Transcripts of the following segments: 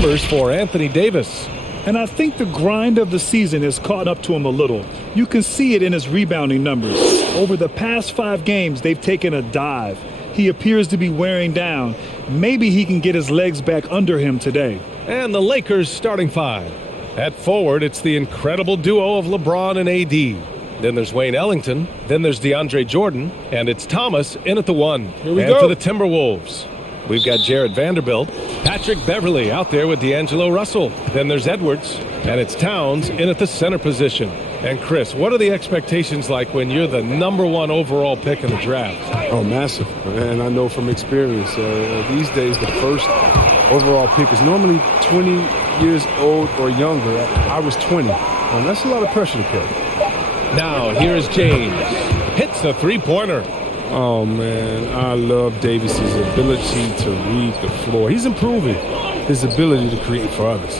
numbers for Anthony Davis. And I think the grind of the season has caught up to him a little. You can see it in his rebounding numbers. Over the past 5 games, they've taken a dive. He appears to be wearing down. Maybe he can get his legs back under him today. And the Lakers starting 5. At forward, it's the incredible duo of LeBron and AD. Then there's Wayne Ellington. Then there's DeAndre Jordan. And it's Thomas in at the 1. Here we and go. for the Timberwolves, we've got Jared Vanderbilt, Patrick Beverly out there with D'Angelo Russell. Then there's Edwards, and it's Towns in at the center position. And Chris, what are the expectations like when you're the #1 overall pick in the draft? Oh, massive. And I know from experience, these days the first overall pick is normally 20 years old or younger. I was 20. And that's a lot of pressure to carry. Now, here is James. Hits a three-pointer. Oh, man, I love Davis's ability to read the floor. He's improving his ability to create for others.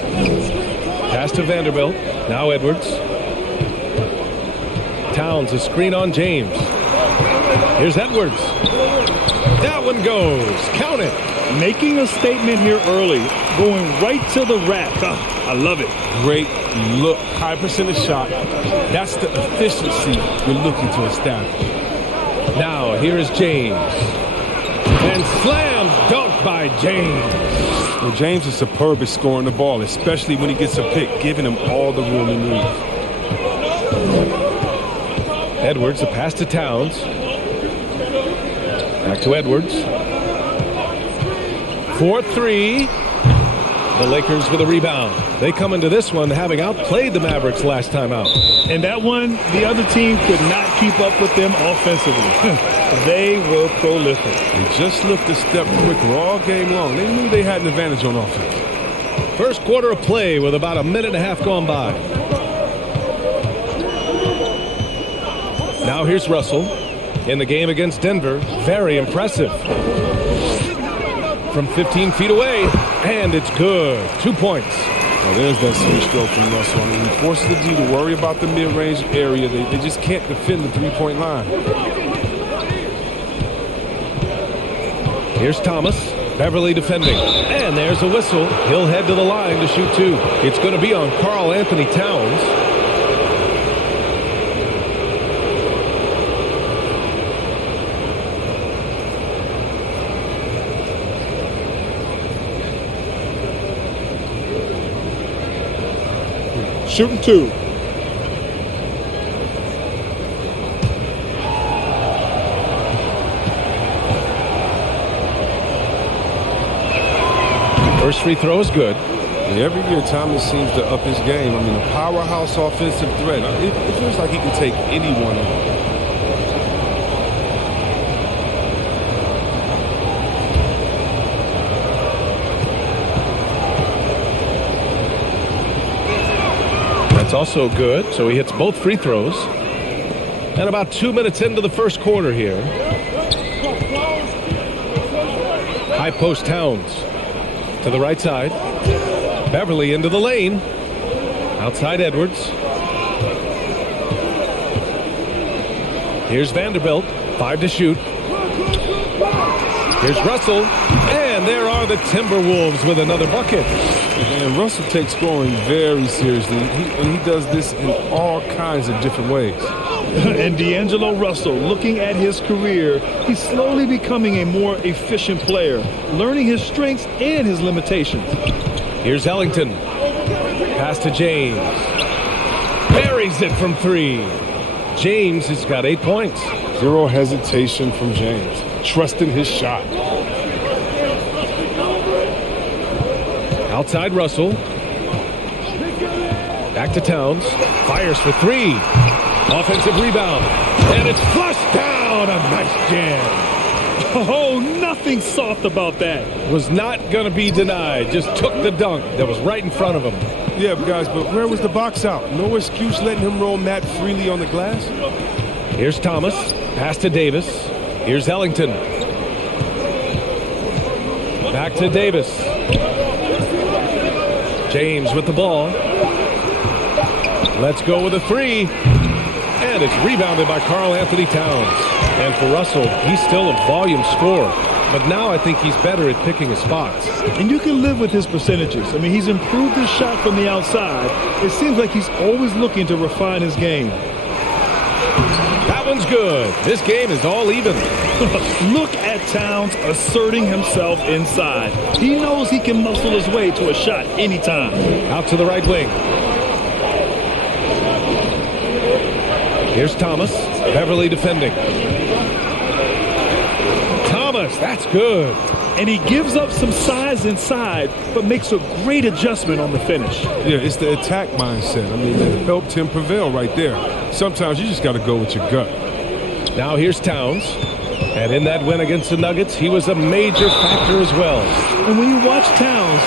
Pass to Vanderbilt. Now Edwards. Towns, a screen on James. Here's Edwards. That one goes. Count it. Making a statement here early. Going right to the rack. I love it. Great look. High percentage shot. That's the efficiency you're looking to establish. Now, here is James. And slam dunk by James. Well, James is superb at scoring the ball, especially when he gets a pick, giving him all the room he needs. Edwards, a pass to Towns. Back to Edwards. 4-3. The Lakers with a rebound. They come into this one having outplayed the Mavericks last time out. And that one, the other team could not keep up with them offensively. They were prolific. They just looked a step quicker all game long. They knew they had an advantage on offense. First quarter of play with about a minute and a half gone by. Now here's Russell in the game against Denver. Very impressive. From 15 feet away, and it's good. 2 points. Well, there's that switch stroke from Russell. I mean, he forces the D to worry about the mid-range area. They just can't defend the three-point line. Here's Thomas. Beverly defending. And there's a whistle. He'll head to the line to shoot 2. It's going to be on Karl Anthony Towns. Shooting 2. First free throw is good. Every year, Thomas seems to up his game. I mean, a powerhouse offensive threat. It feels like he can take anyone on. That's also good, so he hits both free throws. And about 2 minutes into the first quarter here. High post Towns to the right side. Beverly into the lane. Outside Edwards. Here's Vanderbilt. 5 to shoot. Here's Russell. And there are the Timberwolves with another bucket. And Russell takes scoring very seriously. He does this in all kinds of different ways. And D'Angelo Russell, looking at his career, he's slowly becoming a more efficient player, learning his strengths and his limitations. Here's Ellington. Pass to James. Buries it from 3. James has got 8 points. Zero hesitation from James. Trusting his shot. Outside Russell. Back to Towns. Fires for 3. Offensive rebound. And it's flushed down. A nice jam. Oh, nothing soft about that. Was not going to be denied. Just took the dunk that was right in front of him. Yeah, guys, but where was the box out? No excuse letting him roam that freely on the glass. Here's Thomas. Pass to Davis. Here's Ellington. Back to Davis. James with the ball. Let's go with a 3. And it's rebounded by Karl Anthony Towns. And for Russell, he's still a volume scorer. But now I think he's better at picking his spots. And you can live with his percentages. I mean, he's improved his shot from the outside. It seems like he's always looking to refine his game. That one's good. This game is all even. Look at Towns asserting himself inside. He knows he can muscle his way to a shot anytime. Out to the right wing. Here's Thomas. Beverly defending. Thomas, that's good. And he gives up some size inside, but makes a great adjustment on the finish. Yeah, it's the attack mindset. I mean, it helped him prevail right there. Sometimes you just got to go with your gut. Now here's Towns. And in that win against the Nuggets, he was a major factor as well. And when you watch Towns,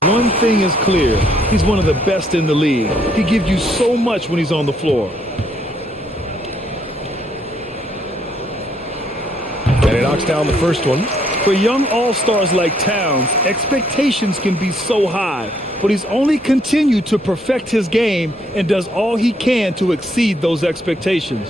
one thing is clear. He's one of the best in the league. He gives you so much when he's on the floor. And he knocks down the first one. For young all-stars like Towns, expectations can be so high, but he's only continued to perfect his game and does all he can to exceed those expectations.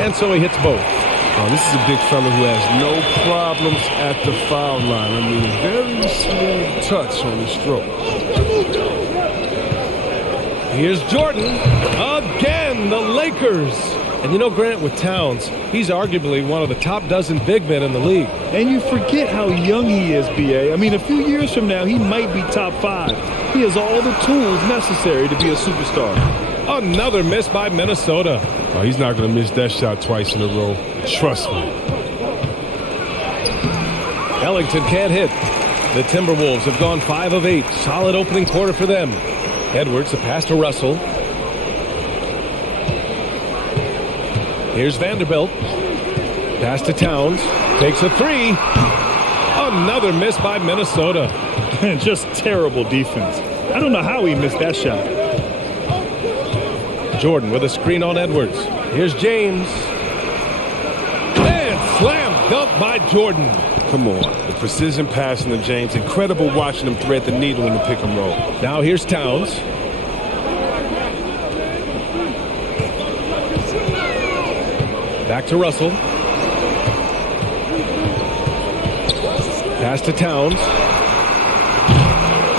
And so he hits both. Oh, this is a big fella who has no problems at the foul line. I mean, very smooth touch on the stroke. Here's Jordan. Again, the Lakers. And you know, Grant, with Towns, he's arguably one of the top dozen big men in the league. And you forget how young he is, B.A. I mean, a few years from now, he might be top 5. He has all the tools necessary to be a superstar. Another miss by Minnesota. Oh, he's not going to miss that shot twice in a row. Trust me. Ellington can't hit. The Timberwolves have gone 5 of 8. Solid opening quarter for them. Edwards, the pass to Russell. Here's Vanderbilt. Pass to Towns. Takes a 3. Another miss by Minnesota. Just terrible defense. I don't know how he missed that shot. Jordan with a screen on Edwards. Here's James. And slam dunk by Jordan. Come on. The precision passing of James. Incredible watching him thread the needle in the pick and roll. Now here's Towns. Back to Russell. Pass to Towns.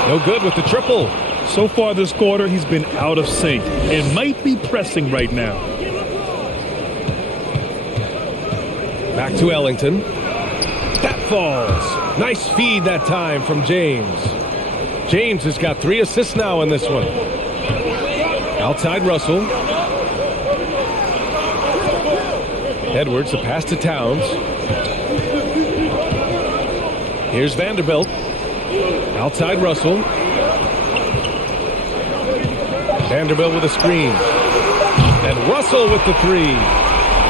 No good with the triple. So far this quarter, he's been out of sync and might be pressing right now. Back to Ellington. That falls. Nice feed that time from James. James has got 3 assists now in this one. Outside Russell. Edwards, the pass to Towns. Here's Vanderbilt. Outside Russell. Vanderbilt with a screen. And Russell with the 3.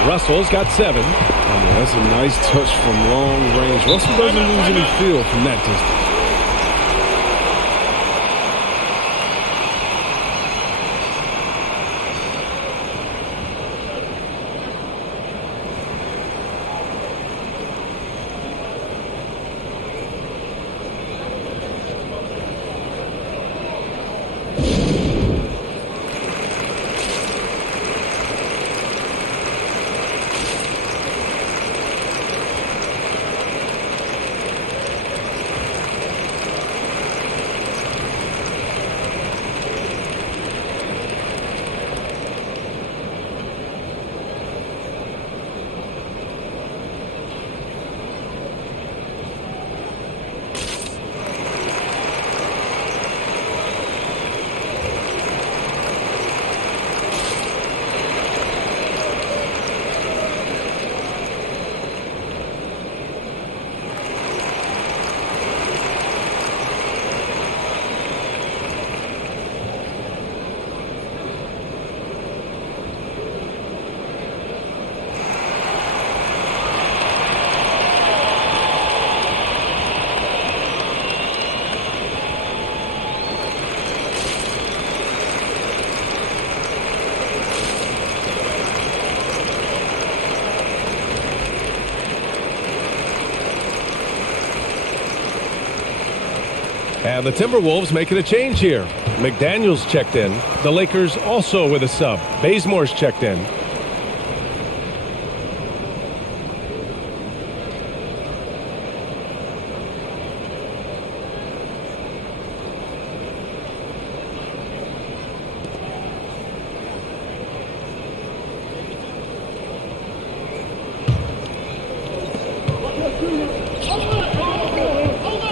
Russell's got 7. Oh, yeah, that's a nice touch from long range. Russell doesn't lose any feel from that distance. And the Timberwolves making a change here. McDaniels checked in. The Lakers also with a sub. Bazemore's checked in.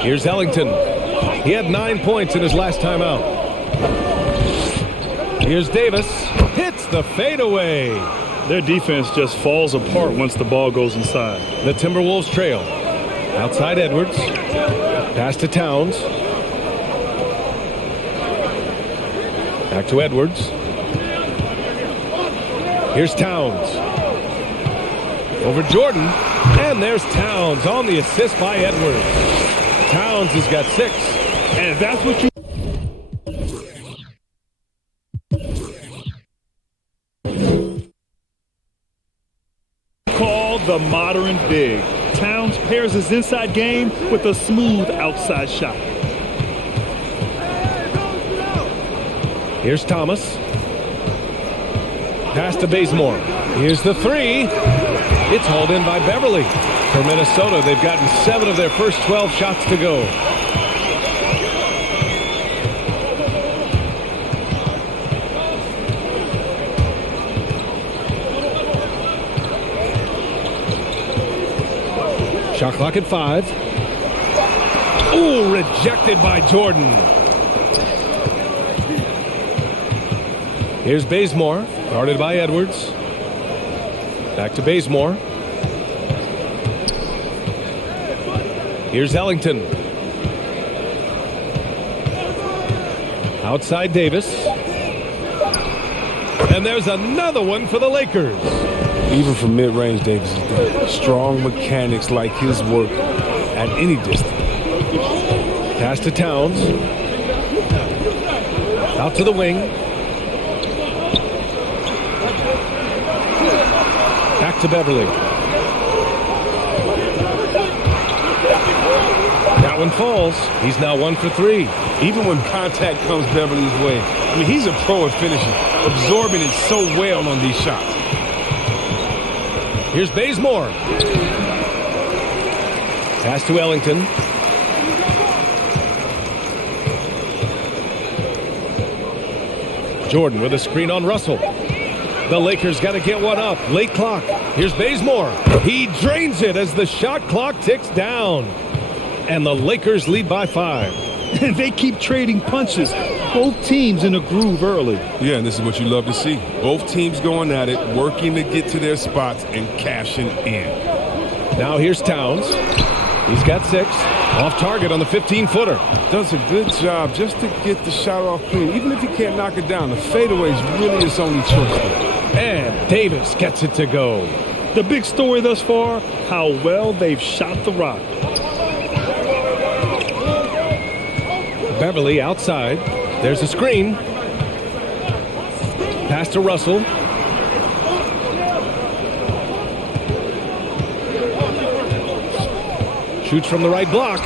Here's Ellington. He had 9 points in his last time out. Here's Davis. Hits the fadeaway. Their defense just falls apart once the ball goes inside. The Timberwolves trail. Outside Edwards. Pass to Towns. Back to Edwards. Here's Towns. Over Jordan. And there's Towns on the assist by Edwards. Towns has got 6. And that's what you call the modern big. Towns pairs his inside game with a smooth outside shot. Here's Thomas. Pass to Bazemore. Here's the 3. It's hauled in by Beverly. For Minnesota, they've gotten 7 of their first 12 shots to go. Shot clock at 5. Ooh, rejected by Jordan. Here's Bazemore, guarded by Edwards. Back to Bazemore. Here's Ellington. Outside Davis. And there's another one for the Lakers. Even from mid-range, Davis is there. Strong mechanics like his work at any distance. Pass to Towns. Out to the wing. Back to Beverly. That one falls. He's now 1 for 3. Even when contact comes Beverly's way, I mean, he's a pro at finishing, absorbing it so well on these shots. Here's Bazemore. Pass to Ellington. Jordan with a screen on Russell. The Lakers got to get one up. Late clock. Here's Bazemore. He drains it as the shot clock ticks down. And the Lakers lead by 5. And they keep trading punches. Both teams in a groove early. Yeah, and this is what you love to see. Both teams going at it, working to get to their spots and cashing in. Now here's Towns. He's got 6. Off target on the 15-footer. Does a good job just to get the shot off clean. Even if he can't knock it down, the fadeaway is really his only choice. And Davis gets it to go. The big story thus far, how well they've shot the rock. Beverly outside. There's a screen. Pass to Russell. Shoots from the right block.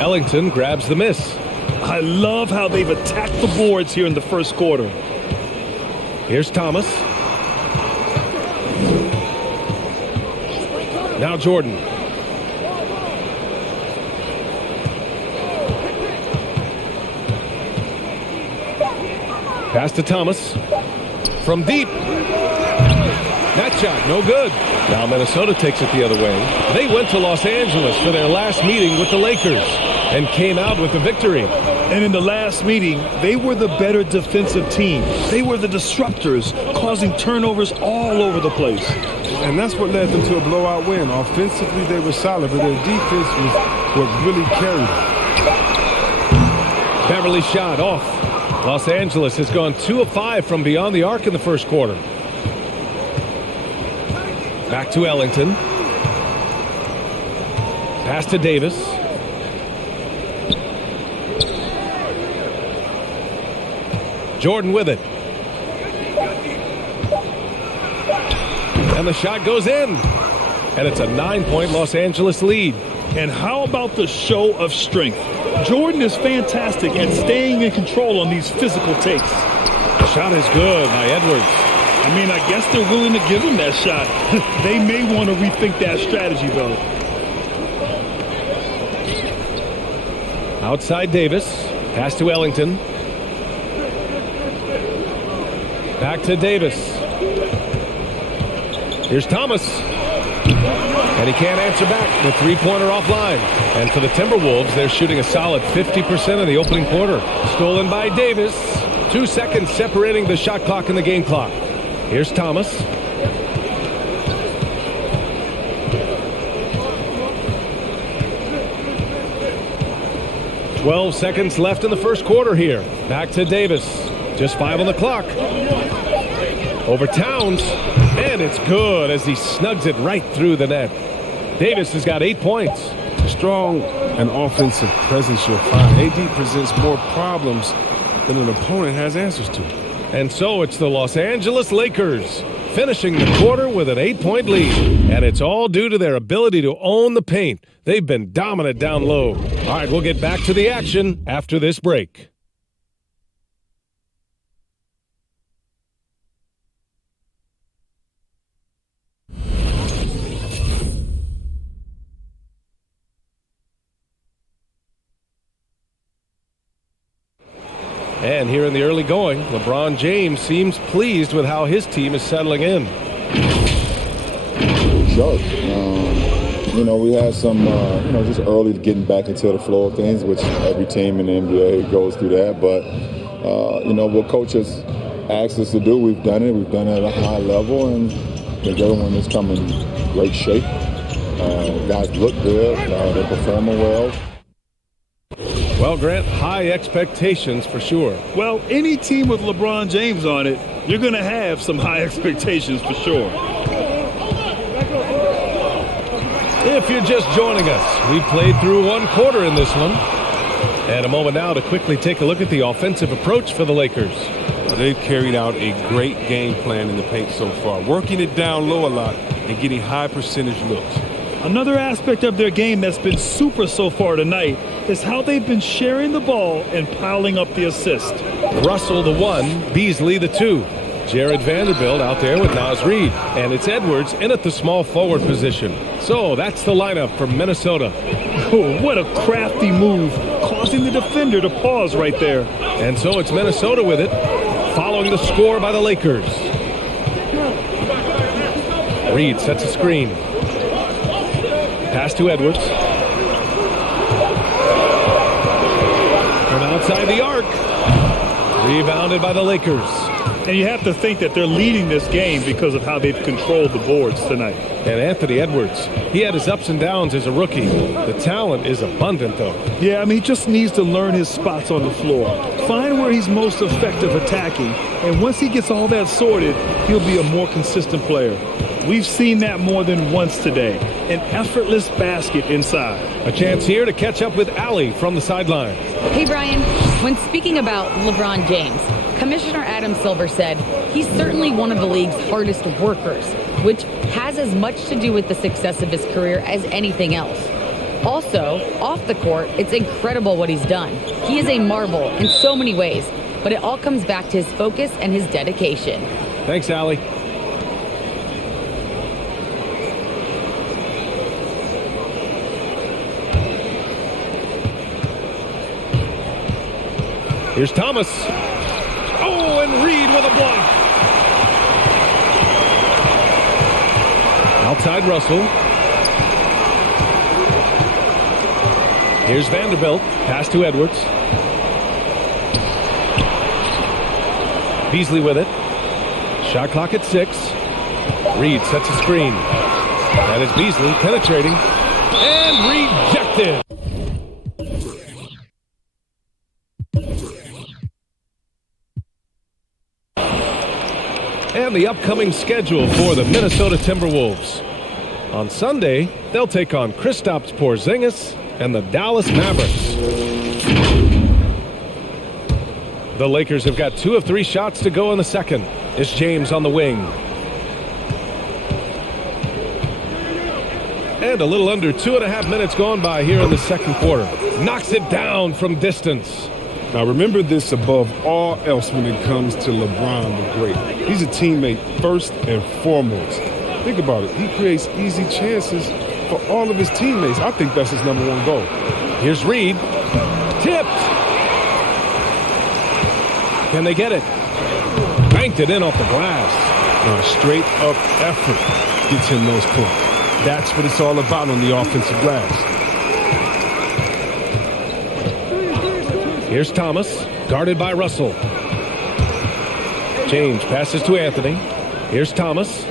Ellington grabs the miss. I love how they've attacked the boards here in the first quarter. Here's Thomas. Now Jordan. Pass to Thomas. From deep. That shot, no good. Now Minnesota takes it the other way. They went to Los Angeles for their last meeting with the Lakers and came out with the victory. And in the last meeting, they were the better defensive team. They were the disruptors, causing turnovers all over the place. And that's what led them to a blowout win. Offensively, they were solid, but their defense was what really carried them. Beverly shot off. Los Angeles has gone 2 of 5 from beyond the arc in the first quarter. Back to Ellington. Pass to Davis. Jordan with it. And the shot goes in. And it's a 9-point Los Angeles lead. And how about the show of strength? Jordan is fantastic at staying in control on these physical takes. Shot is good by Edwards. I mean, I guess they're willing to give him that shot. They may want to rethink that strategy, though. Outside Davis. Pass to Ellington. Back to Davis. Here's Thomas. And he can't answer back. The three-pointer offline. And for the Timberwolves, they're shooting a solid 50% in the opening quarter. Stolen by Davis. 2 seconds separating the shot clock and the game clock. Here's Thomas. "12 seconds left in the first quarter here. Back to Davis. Just 5 on the clock. Over Towns. And it's good as he snugs it right through the net. Davis has got 8 points. Strong and offensive presence you'll find. AD presents more problems than an opponent has answers to. And so it's the Los Angeles Lakers finishing the quarter with an 8-point lead. And it's all due to their ability to own the paint. They've been dominant down low. All right, we'll get back to the action after this break. And here in the early going, LeBron James seems pleased with how his team is settling in. Sure. We had some, just early getting back into the flow of things, which every team in the NBA goes through that. But, what coaches asked us to do, we've done it. We've done it at a high level, and I think everyone is coming in great shape. Guys look good. They're performing well. Well, Grant, high expectations for sure. Well, any team with LeBron James on it, you're going to have some high expectations for sure. If you're just joining us, we played through one quarter in this one. And a moment now to quickly take a look at the offensive approach for the Lakers. They've carried out a great game plan in the paint so far, working it down low a lot and getting high percentage looks. Another aspect of their game that's been super so far tonight is how they've been sharing the ball and piling up the assist. Russell the 1, Beasley the 2. Jared Vanderbilt out there with Naz Reid. And it's Edwards in at the small forward position. So that's the lineup for Minnesota. Oh, what a crafty move, causing the defender to pause right there. And so it's Minnesota with it, following the score by the Lakers. Reid sets a screen. Pass to Edwards. From outside the arc. Rebounded by the Lakers. And you have to think that they're leading this game because of how they've controlled the boards tonight. And Anthony Edwards, he had his ups and downs as a rookie. The talent is abundant, though. Yeah, I mean, he just needs to learn his spots on the floor. Find where he's most effective attacking. And once he gets all that sorted, he'll be a more consistent player. We've seen that more than once today. An effortless basket inside. A chance here to catch up with Allie from the sideline. Hey, Brian. When speaking about LeBron James, Commissioner Adam Silver said he's certainly one of the league's hardest workers, which has as much to do with the success of his career as anything else. Also, off the court, it's incredible what he's done. He is a marvel in so many ways, but it all comes back to his focus and his dedication. Thanks, Allie. Here's Thomas. Oh, and Reid with a block. Outside Russell. Here's Vanderbilt. Pass to Edwards. Beasley with it. Shot clock at 6. Reid sets a screen. And it's Beasley penetrating. And rejected. And the upcoming schedule for the Minnesota Timberwolves. On Sunday, they'll take on Kristaps Porzingis and the Dallas Mavericks. The Lakers have got 2 of 3 shots to go in the second. It's James on the wing. And a little under 2.5 minutes gone by here in the second quarter. Knocks it down from distance. Now remember this above all else when it comes to LeBron the Great. He's a teammate first and foremost. Think about it. He creates easy chances for all of his teammates. I think that's his number one goal. Here's Reed. Tipped. Can they get it? Banked it in off the glass. Straight up effort gets him those points. That's what it's all about on the offensive glass. Here's Thomas, guarded by Russell. James passes to Anthony. Here's Thomas.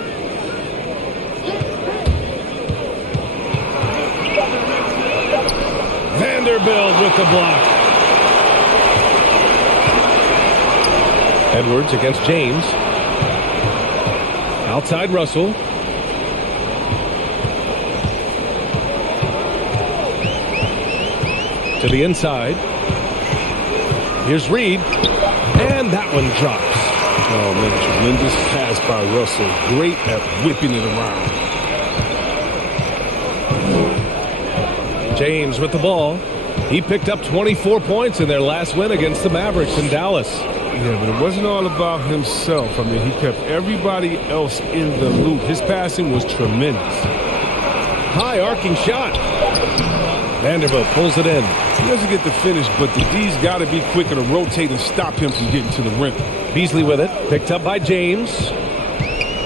Vanderbilt with the block. Edwards against James. Outside Russell. To the inside. Here's Reed. And that one drops. Oh, man, tremendous pass by Russell. Great at whipping it around. James with the ball. He picked up 24 points in their last win against the Mavericks in Dallas. Yeah, but it wasn't all about himself. I mean, he kept everybody else in the loop. His passing was tremendous. High arcing shot. Vanderbilt pulls it in. He doesn't get the finish, but the D's got to be quicker to rotate and stop him from getting to the rim. Beasley with it. Picked up by James.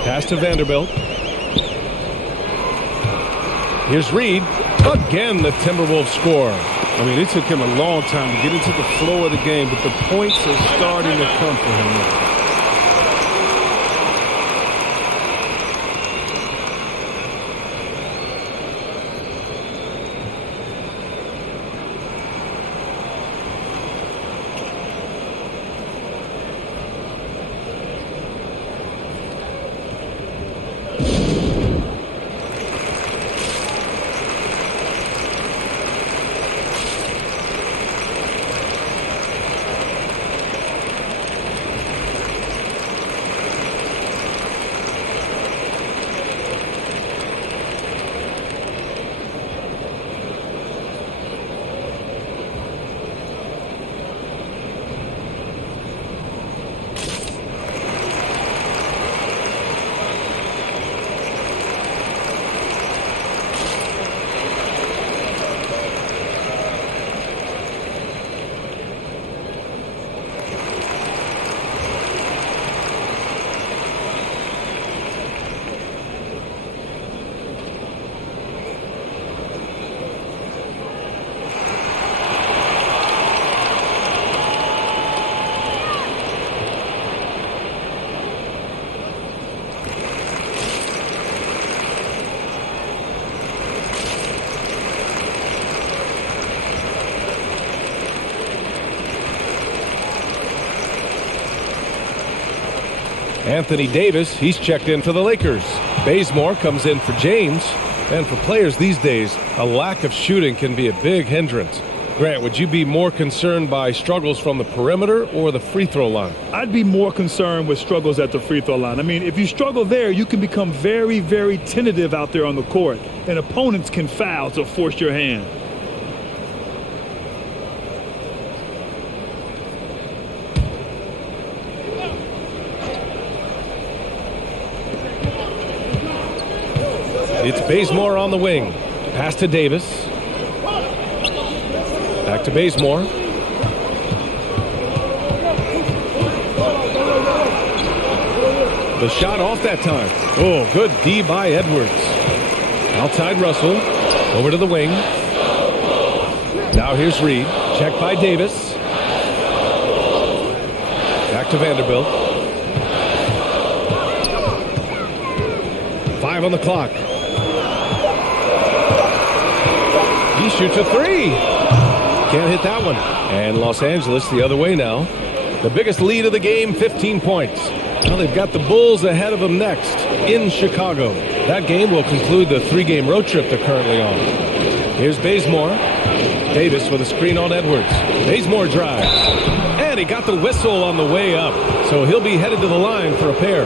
Pass to Vanderbilt. Here's Reed. Again, the Timberwolves score. I mean, it took him a long time to get into the flow of the game, but the points are starting to come for him now. Anthony Davis, he's checked in for the Lakers. Bazemore comes in for James. And for players these days, a lack of shooting can be a big hindrance. Grant, would you be more concerned by struggles from the perimeter or the free throw line? I'd be more concerned with struggles at the free throw line. I mean, if you struggle there, you can become very, very tentative out there on the court, and opponents can foul to force your hand. It's Bazemore on the wing. Pass to Davis. Back to Bazemore. The shot off that time. Oh, good D by Edwards. Outside Russell. Over to the wing. Now here's Reed. Check by Davis. Back to Vanderbilt. 5 on the clock. He shoots a three. Can't hit that one. And Los Angeles the other way now. The biggest lead of the game, 15 points. Now they've got the Bulls ahead of them next in Chicago. That game will conclude the 3-game road trip they're currently on. Here's Bazemore. Davis with a screen on Edwards. Bazemore drives. And he got the whistle on the way up. So he'll be headed to the line for a pair.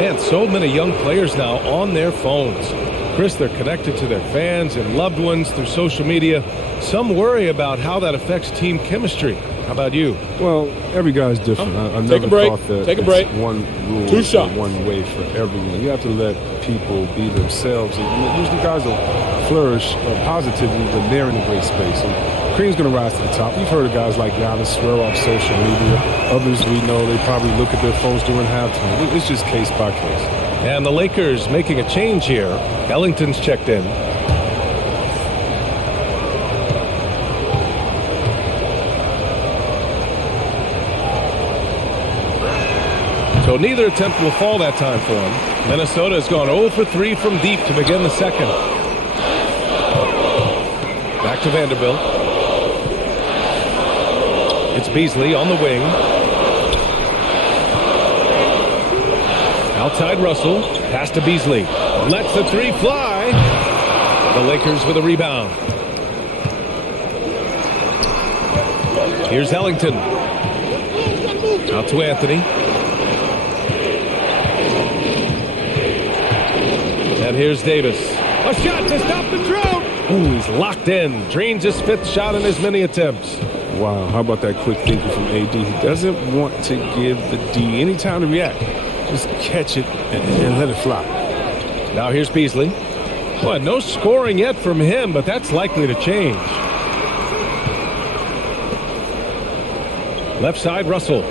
And so many young players now on their phones. Chris, they're connected to their fans and loved ones through social media. Some worry about how that affects team chemistry. How about you? Well, every guy's different. I Take never a break. thought that Take a break. it's one rule, Two shots. one way for everyone. You have to let people be themselves. And usually guys will flourish positively when they're in a great space. And Cream's going to rise to the top. We've heard of guys like Giannis swear off social media. Others we know, they probably look at their phones during halftime. It's just case by case. And the Lakers making a change here. Ellington's checked in. So neither attempt will fall that time for him. Minnesota has gone 0 for 3 from deep to begin the second. Back to Vanderbilt. It's Beasley on the wing. Outside Russell. Pass to Beasley. Lets the three fly. The Lakers with a rebound. Here's Ellington. Out to Anthony. And here's Davis. A shot to stop the drought. Ooh, he's locked in. Drains his fifth shot in as many attempts. Wow, how about that quick thinking from AD? He doesn't want to give the D any time to react. Just catch it and let it fly. Now here's Beasley. Well, no scoring yet from him, but that's likely to change. Left side, Russell.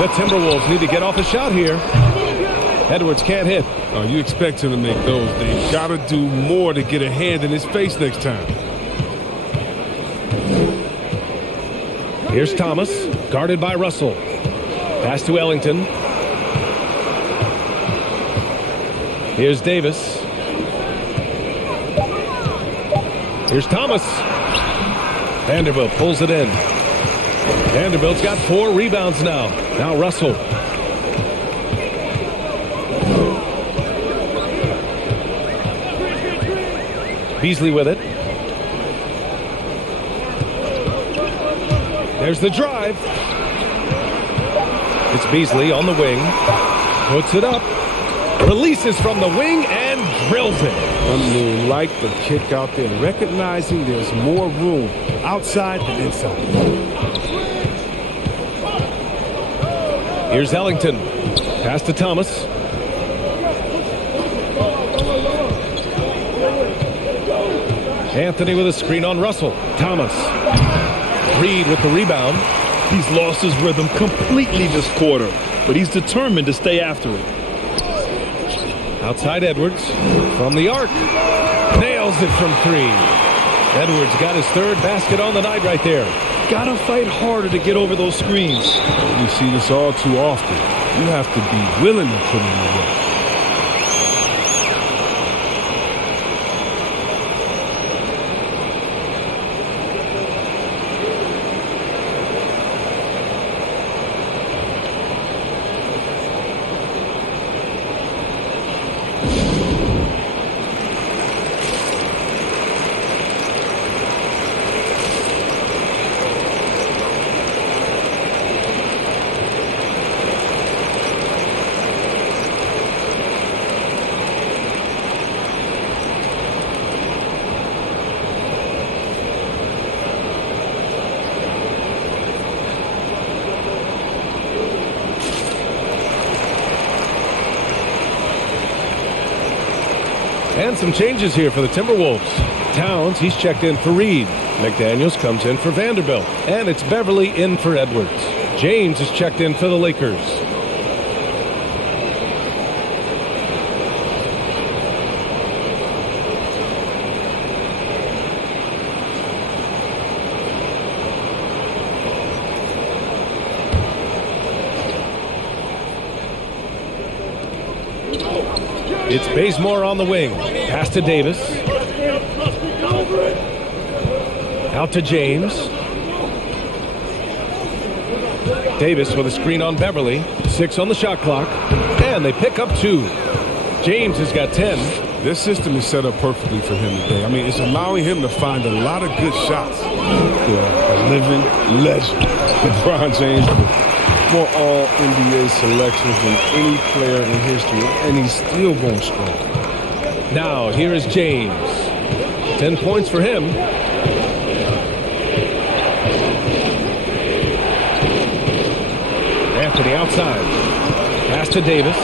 The Timberwolves need to get off a shot here. Edwards can't hit. Oh, you expect him to make those. They got to do more to get a hand in his face next time. Here's Thomas, guarded by Russell. Pass to Ellington. Here's Davis. Here's Thomas. Vanderbilt pulls it in. Vanderbilt's got 4 rebounds now. Now Russell. Beasley with it. There's the drive. It's Beasley on the wing. Puts it up. Releases from the wing and drills it. I mean, like the kick out there, recognizing there's more room outside than inside. Here's Ellington. Pass to Thomas. Anthony with a screen on Russell. Thomas. Reed with the rebound. He's lost his rhythm completely this quarter, but he's determined to stay after it. Outside Edwards. From the arc. Nails it from 3. Edwards got his 3rd basket on the night right there. Gotta fight harder to get over those screens. You see this all too often. You have to be willing to put in the work. And some changes here for the Timberwolves. Towns, he's checked in for Reed. McDaniels comes in for Vanderbilt. And it's Beverly in for Edwards. James is checked in for the Lakers. It's Bazemore on the wing. Pass to Davis. Out to James. Davis with a screen on Beverly. 6 on the shot clock. And they pick up 2. James has got 10. This system is set up perfectly for him today. I mean, it's allowing him to find a lot of good shots. A living legend. LeBron James, more All-NBA selections than any player in history, and he's still going strong. Now, here is James. 10 points for him. Anthony outside. Pass to Davis.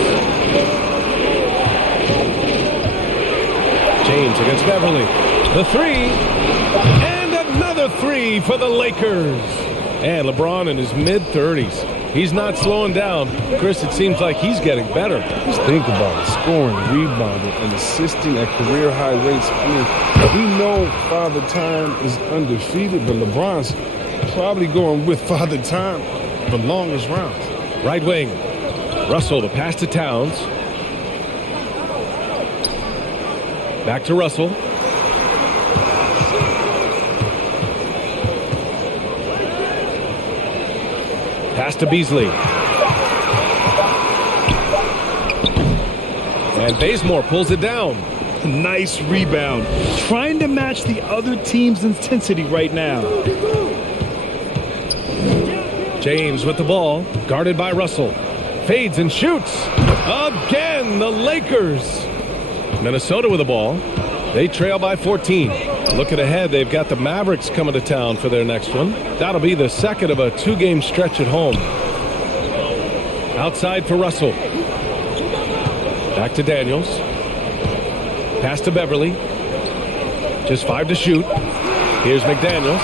James against Beverly. The three. And another three for the Lakers. And LeBron in his mid-30s. He's not slowing down. Chris, it seems like he's getting better. Just think about it. Scoring, rebounding, and assisting at career-high rates. I mean, we know Father Time is undefeated, but LeBron's probably going with Father Time the longest rounds. Right wing. Russell, the pass to Towns. Back to Russell. Pass to Beasley. And Bazemore pulls it down. Nice rebound. Trying to match the other team's intensity right now. James with the ball, guarded by Russell. Fades and shoots. Again, the Lakers. Minnesota with the ball. They trail by 14. Looking ahead, they've got the Mavericks coming to town for their next one. That'll be the second of a two-game stretch at home. Outside for Russell. Back to Daniels. Pass to Beverly. Just 5 to shoot. Here's McDaniels.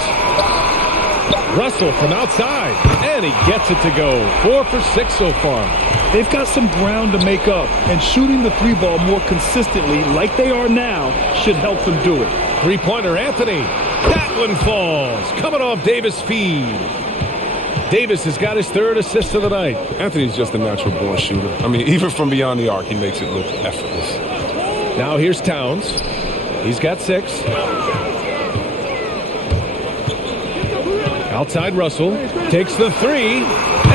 Russell from outside, and he gets it to go. 4 for 6 so far. They've got some ground to make up, and shooting the three ball more consistently like they are now should help them do it. Three-pointer, Anthony. That one falls. Coming off Davis' feed. Davis has got his third assist of the night. Anthony's just a natural-born shooter. I mean, even from beyond the arc, he makes it look effortless. Now here's Towns. He's got 6. Outside Russell. Takes the 3.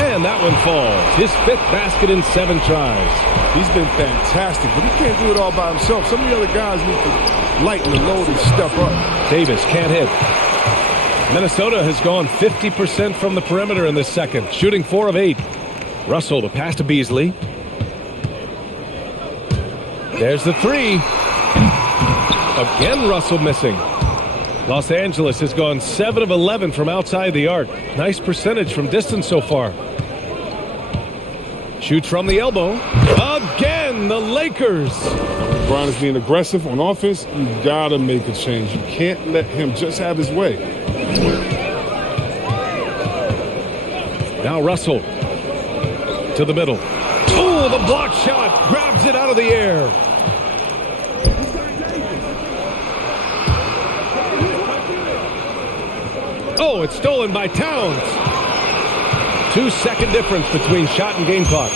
And that one falls. His 5th basket in 7 tries. He's been fantastic, but he can't do it all by himself. Some of the other guys need to lighten the load and step up. Davis can't hit. Minnesota has gone 50% from the perimeter in this second, shooting 4 of 8. Russell, the pass to Beasley. There's the 3. Again, Russell missing. Los Angeles has gone 7 of 11 from outside the arc. Nice percentage from distance so far. Shoots from the elbow. Again, the Lakers. LeBron is being aggressive on offense. You gotta make a change. You can't let him just have his way. Now Russell to the middle. Oh, the block shot grabs it out of the air. Oh, it's stolen by Towns. 2-second difference between shot and game clock.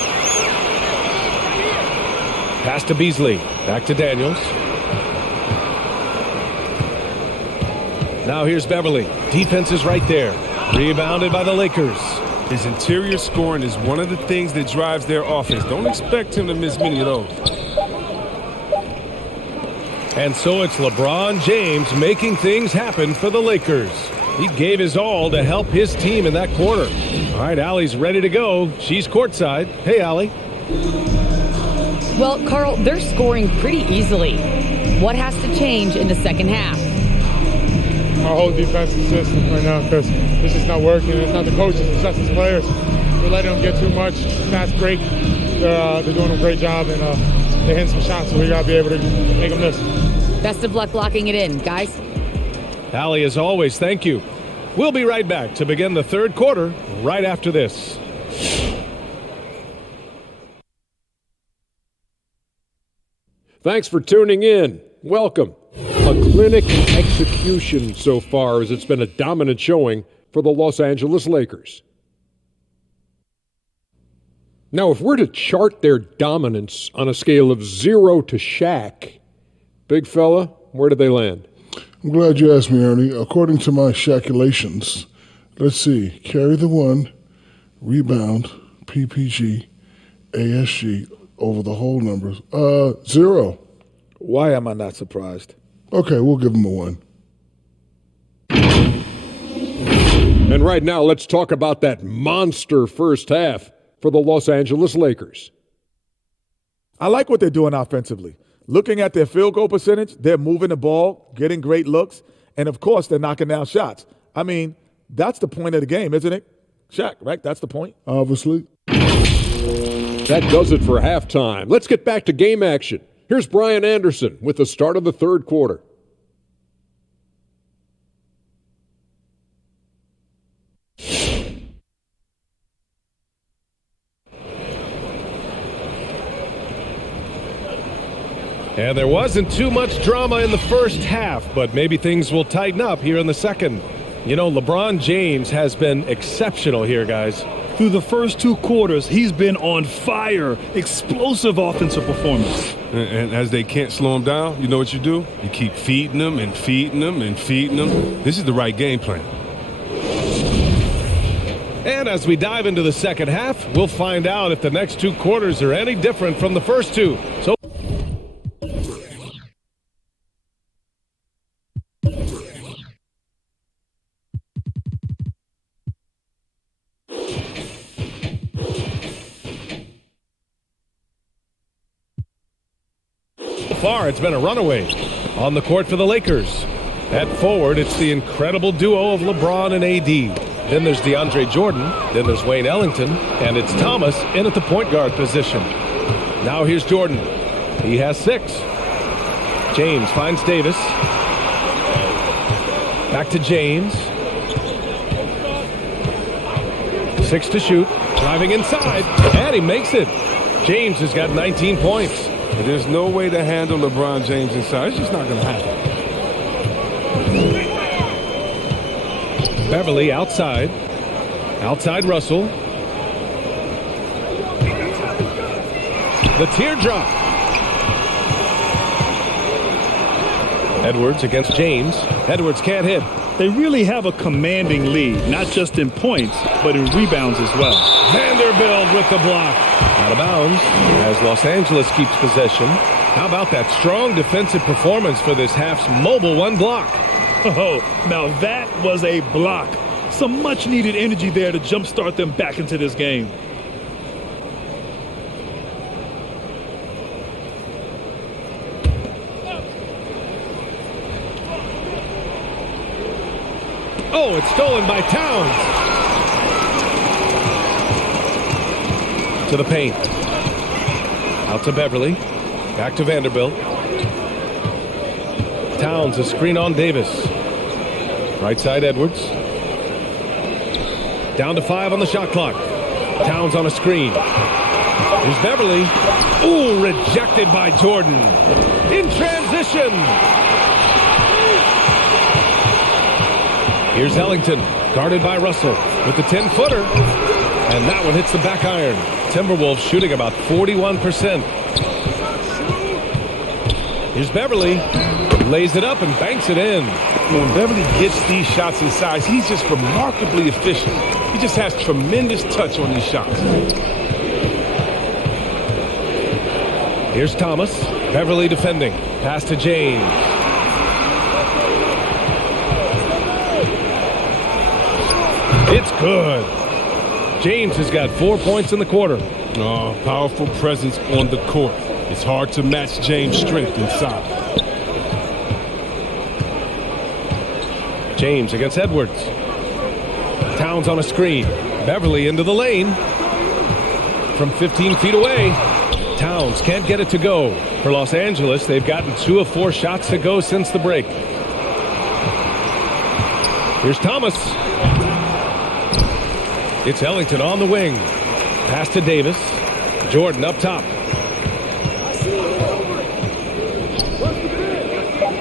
Pass to Beasley. Back to Daniels. Now here's Beverly. Defense is right there. Rebounded by the Lakers. His interior scoring is one of the things that drives their offense. Don't expect him to miss many of those. And so it's LeBron James making things happen for the Lakers. He gave his all to help his team in that quarter. All right, Allie's ready to go. She's courtside. Hey, Allie. Well, Carl, they're scoring pretty easily. What has to change in the second half? Our whole defensive system right now, because it's just not working. It's not the coaches, it's just the players. We're letting them get too much fast break. They're doing a great job, and they're hitting some shots, so we got to be able to make them miss. Best of luck locking it in, guys. Allie, as always, thank you. We'll be right back to begin the third quarter right after this. Thanks for tuning in. Welcome. A clinic execution so far, as it's been a dominant showing for the Los Angeles Lakers. Now, if we're to chart their dominance on a scale of 0 to Shaq, big fella, where do they land? I'm glad you asked me, Ernie. According to my Shaqulations, let's see. Carry the 1, rebound, PPG, ASG, over the whole numbers. 0. Why am I not surprised? Okay, we'll give him a 1. And right now, let's talk about that monster first half for the Los Angeles Lakers. I like what they're doing offensively. Looking at their field goal percentage, they're moving the ball, getting great looks, and of course, they're knocking down shots. I mean, that's the point of the game, isn't it? Shaq, right? That's the point. Obviously. That does it for halftime. Let's get back to game action. Here's Brian Anderson with the start of the third quarter. And there wasn't too much drama in the first half, but maybe things will tighten up here in the second. You know, LeBron James has been exceptional here, guys. Through the first 2 quarters, he's been on fire. Explosive offensive performance. And as they can't slow him down, you know what you do? You keep feeding them and feeding them and feeding them. This is the right game plan. And as we dive into the second half, we'll find out if the next 2 quarters are any different from the first 2. So far, it's been a runaway. On the court for the Lakers. At forward, it's the incredible duo of LeBron and AD. Then there's DeAndre Jordan. Then there's Wayne Ellington. And it's Thomas in at the point guard position. Now here's Jordan. He has 6. James finds Davis. Back to James. 6 to shoot. Driving inside. And he makes it. James has got 19 points. But there's no way to handle LeBron James inside. It's just not going to happen. Beverly outside. Outside Russell. The teardrop. Edwards against James. Edwards can't hit. They really have a commanding lead, not just in points, but in rebounds as well. Vanderbilt with the block. Out of bounds as Los Angeles keeps possession. How about that strong defensive performance for this half's mobile 1 block? Oh, now that was a block. Some much-needed energy there to jumpstart them back into this game. Oh, it's stolen by Towns. To the paint. Out to Beverly. Back to Vanderbilt. Towns, a screen on Davis. Right side Edwards. Down to 5 on the shot clock. Towns on a screen. Here's Beverly. Ooh, rejected by Jordan. In transition. Here's Ellington, guarded by Russell with the 10-footer. And that one hits the back iron. Timberwolves shooting about 41%. Here's Beverly. Lays it up and banks it in. When Beverly gets these shots inside, he's just remarkably efficient. He just has tremendous touch on these shots. Here's Thomas. Beverly defending. Pass to James. It's good. James has got 4 points in the quarter. Oh, powerful presence on the court. It's hard to match James' strength inside. James against Edwards. Towns on a screen. Beverly into the lane. From 15 feet away. Towns can't get it to go. For Los Angeles, they've gotten 2 of 4 shots to go since the break. Here's Thomas. It's Ellington on the wing. Pass to Davis. Jordan up top.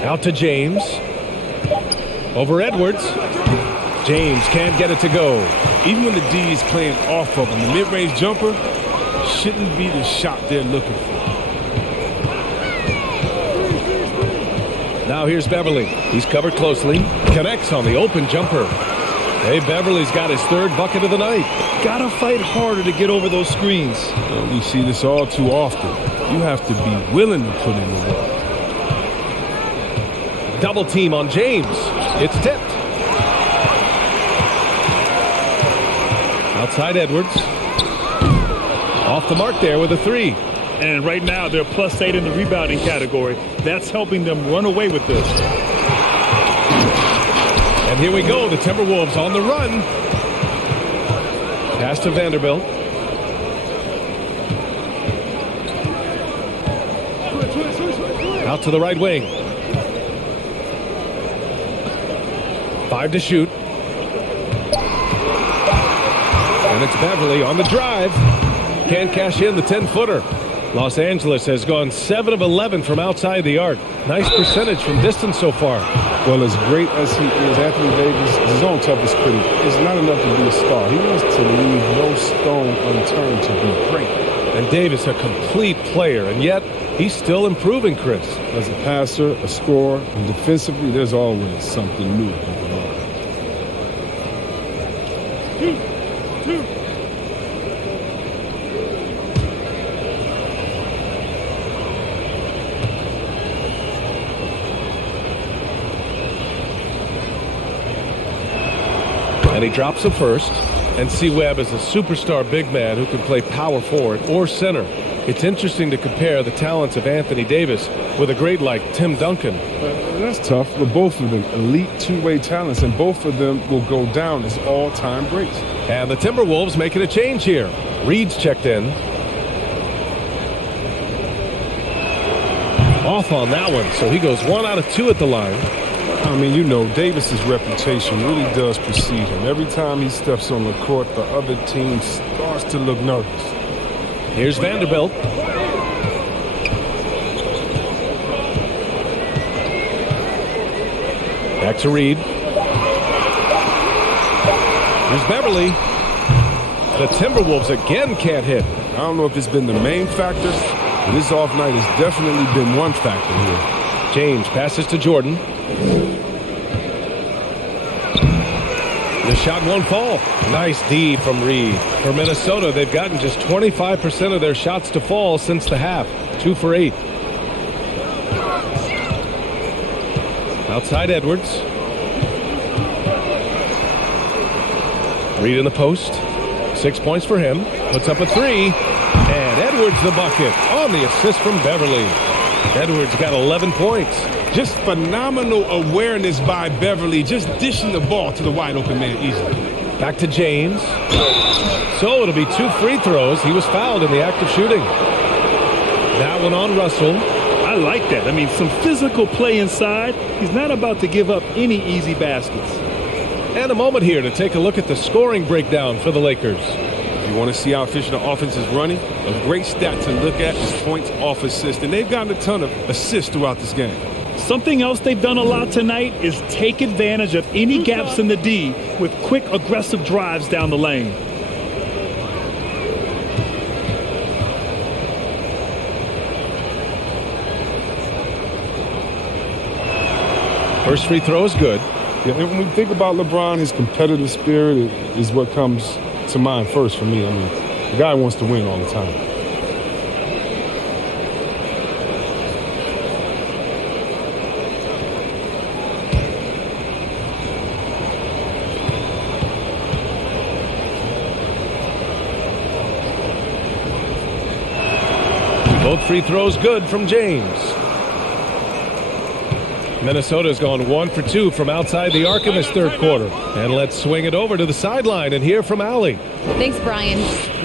Out to James. Over Edwards. James can't get it to go. Even when the D is playing off of him, the mid-range jumper shouldn't be the shot they're looking for. Now here's Beverly. He's covered closely. Connects on the open jumper. Hey, Beverly's got his 3rd bucket of the night. Gotta fight harder to get over those screens. We see this all too often. You have to be willing to put in the work. Double team on James. It's tipped. Outside Edwards. Off the mark there with a 3. And right now they're +8 in the rebounding category. That's helping them run away with this. And here we go. The Timberwolves on the run. Pass to Vanderbilt. Out to the right wing. 5 to shoot. And it's Beverly on the drive. Can't cash in the 10-footer. Los Angeles has gone 7 of 11 from outside the arc. Nice percentage from distance so far. Well, as great as he is, Anthony Davis is his own toughest critic. It's not enough to be a star. He wants to leave no stone unturned to be great. And Davis, a complete player, and yet he's still improving, Chris. As a passer, a scorer, and defensively, there's always something new. And he drops a first. And C. Webb is a superstar big man who can play power forward or center. It's interesting to compare the talents of Anthony Davis with a great like Tim Duncan. That's tough, but both of them elite two-way talents, and both of them will go down as all-time greats. And the Timberwolves making a change here. Reed's checked in. Off on that one, so he goes 1 out of 2 at the line. I mean, you know, Davis's reputation really does precede him. Every time he steps on the court, the other team starts to look nervous. Here's Vanderbilt. Back to Reed. Here's Beverly. The Timberwolves again can't hit. I don't know if it's been the main factor, but this off night has definitely been one factor here. James passes to Jordan. The shot won't fall. Nice D from Reed. For Minnesota, they've gotten just 25% of their shots to fall since the half. 2 for 8. Outside Edwards. Reed in the post. 6 points for him. Puts up a 3. And Edwards the bucket on the assist from Beverly. Edwards got 11 points. Just phenomenal awareness by Beverly, just dishing the ball to the wide open man easily. Back to James. So it'll be 2 free throws. He was fouled in the act of shooting. That one on Russell. I like that. I mean, some physical play inside. He's not about to give up any easy baskets. And a moment here to take a look at the scoring breakdown for the Lakers. If you want to see how efficient the offense is running, a great stat to look at is points off assist. And they've gotten a ton of assists throughout this game. Something else they've done a lot tonight is take advantage of any gaps in the D with quick, aggressive drives down the lane. First free throw is good. Yeah, and when we think about LeBron, his competitive spirit is what comes to mind first for me. I mean, the guy wants to win all the time. Both free throws good from James. Minnesota's gone 1 for 2 from outside the arc in this third quarter. And let's swing it over to the sideline and hear from Allie. Thanks, Brian.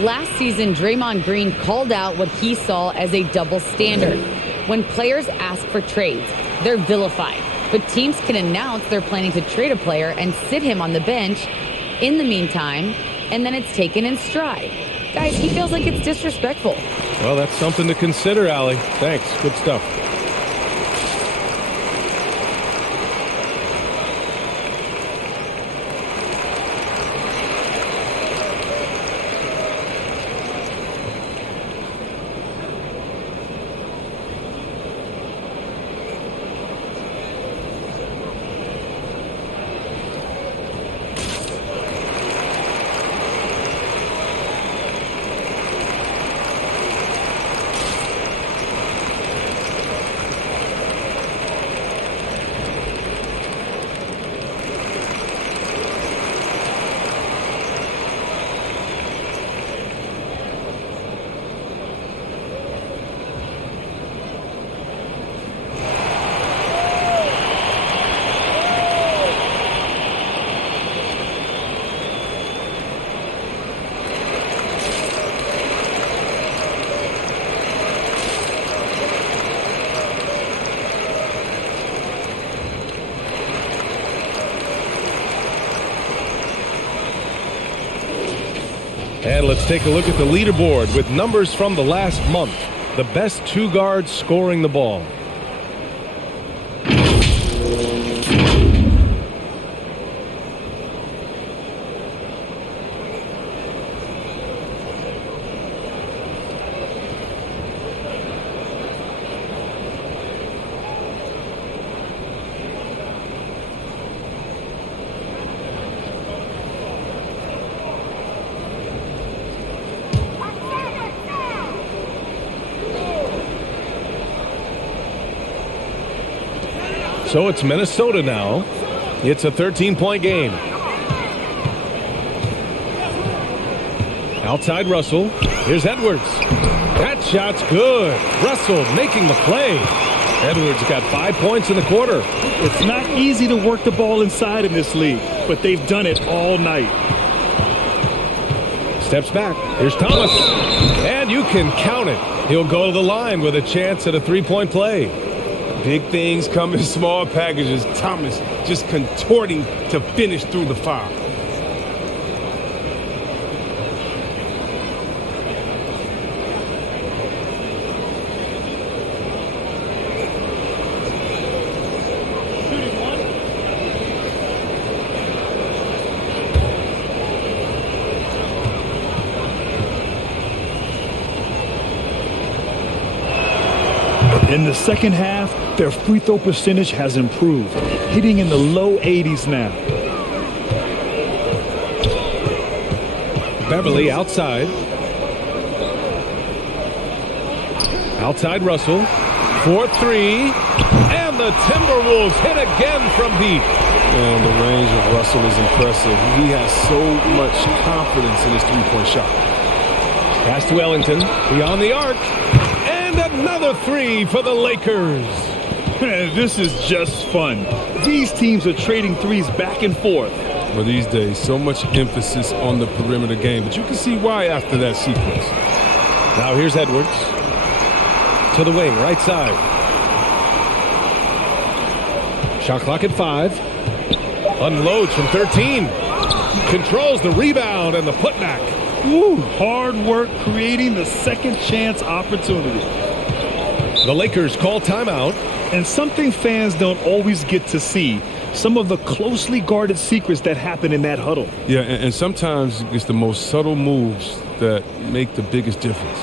Last season, Draymond Green called out what he saw as a double standard. When players ask for trades, they're vilified. But teams can announce they're planning to trade a player and sit him on the bench in the meantime, and then it's taken in stride. Guys, he feels like it's disrespectful. Well, that's something to consider, Allie. Thanks. Good stuff. And let's take a look at the leaderboard with numbers from the last month. The best two guards scoring the ball. So it's Minnesota now. It's a 13-point game. Outside Russell. Here's Edwards. That shot's good. Russell making the play. Edwards got 5 points in the quarter. It's not easy to work the ball inside in this league, but they've done it all night. Steps back. Here's Thomas. And you can count it. He'll go to the line with a chance at a three-point play. Big things come in small packages. Thomas just contorting to finish through the foul. In the second half, their free throw percentage has improved, hitting in the low 80s now. Beverly outside. Outside Russell. 4-3. And the Timberwolves hit again from deep. And the range of Russell is impressive. He has so much confidence in his three-point shot. Pass to Ellington. Beyond the arc. And another three for the Lakers. This is just fun. These teams are trading threes back and forth. Well, these days, so much emphasis on the perimeter game, but you can see why after that sequence. Now here's Edwards. To the wing, right side. Shot clock at 5. Unloads from 13. Controls the rebound and the putback. Woo, hard work creating the second chance opportunity. The Lakers call timeout. And something fans don't always get to see, some of the closely guarded secrets that happen in that huddle. Yeah, and sometimes it's the most subtle moves that make the biggest difference.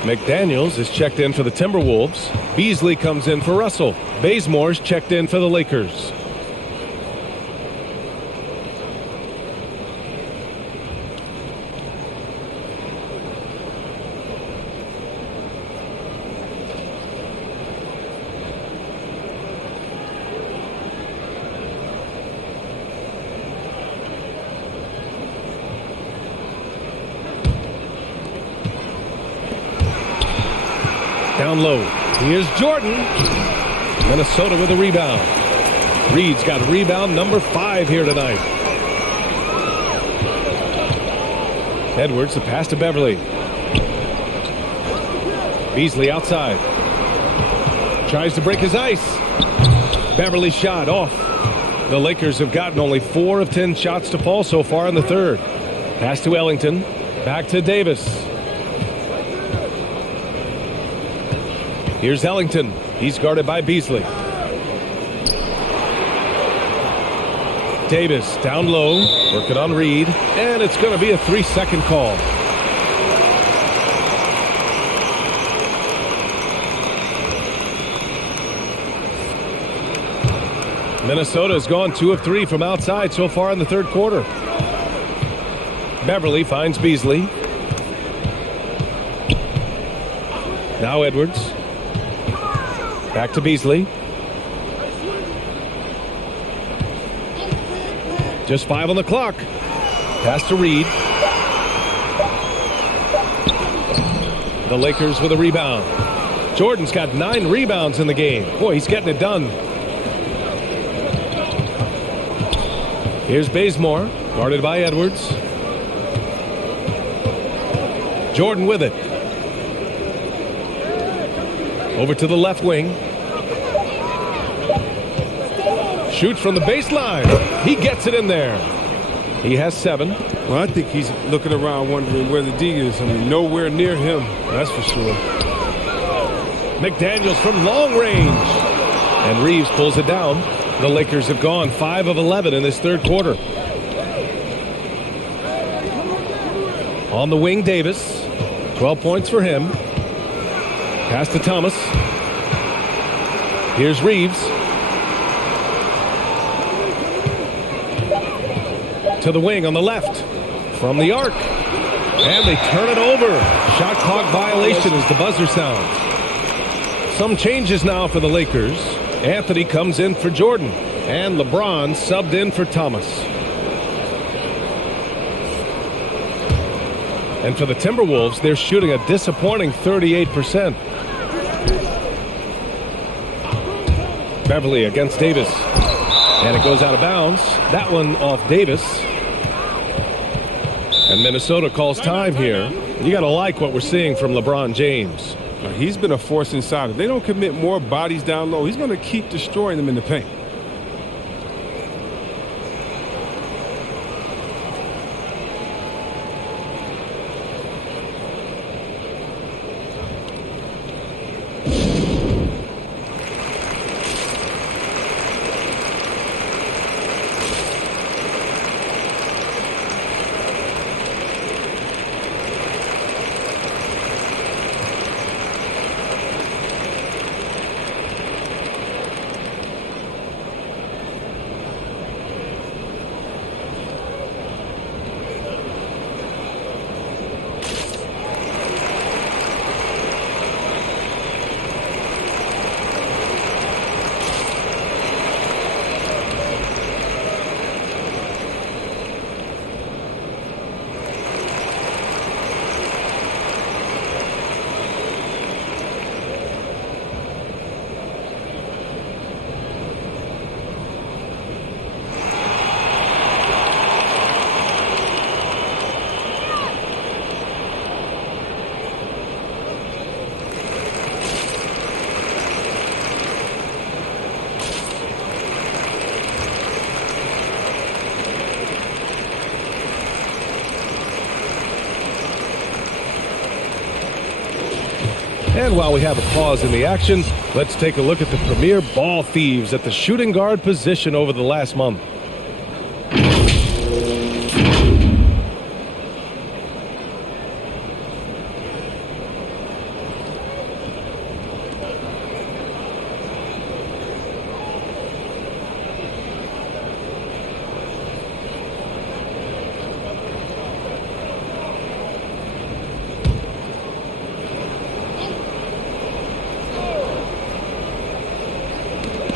McDaniels is checked in for the Timberwolves. Beasley comes in for Russell. Bazemore's checked in for the Lakers. Down low. Here's Jordan. Minnesota with a rebound. Reed's got rebound number 5 here tonight. Edwards, the pass to Beverly. Beasley outside. Tries to break his ice. Beverly shot off. The Lakers have gotten only 4 of 10 shots to fall so far in the third. Pass to Ellington. Back to Davis. Here's Ellington. He's guarded by Beasley. Davis down low, working on Reed, and it's going to be a 3-second call. Minnesota has gone 2 of 3 from outside so far in the third quarter. Beverly finds Beasley. Now Edwards. Back to Beasley. Just 5 on the clock. Pass to Reed. The Lakers with a rebound. Jordan's got 9 rebounds in the game. Boy, he's getting it done. Here's Bazemore, guarded by Edwards. Jordan with it. Over to the left wing. Shoots from the baseline. He gets it in there. He has 7. Well, I think he's looking around wondering where the D is. I mean, nowhere near him, that's for sure. McDaniels from long range. And Reeves pulls it down. The Lakers have gone 5 of 11 in this third quarter. On the wing, Davis. 12 points for him. Pass to Thomas. Here's Reeves. To the wing on the left. From the arc. And they turn it over. Shot clock violation as the buzzer sounds. Some changes now for the Lakers. Anthony comes in for Jordan. And LeBron subbed in for Thomas. And for the Timberwolves, they're shooting a disappointing 38%. Beverly against Davis. And it goes out of bounds. That one off Davis. And Minnesota calls time here. You got to like what we're seeing from LeBron James. He's been a force inside. If they don't commit more bodies down low, he's going to keep destroying them in the paint. And while we have a pause in the action, let's take a look at the premier ball thieves at the shooting guard position over the last month.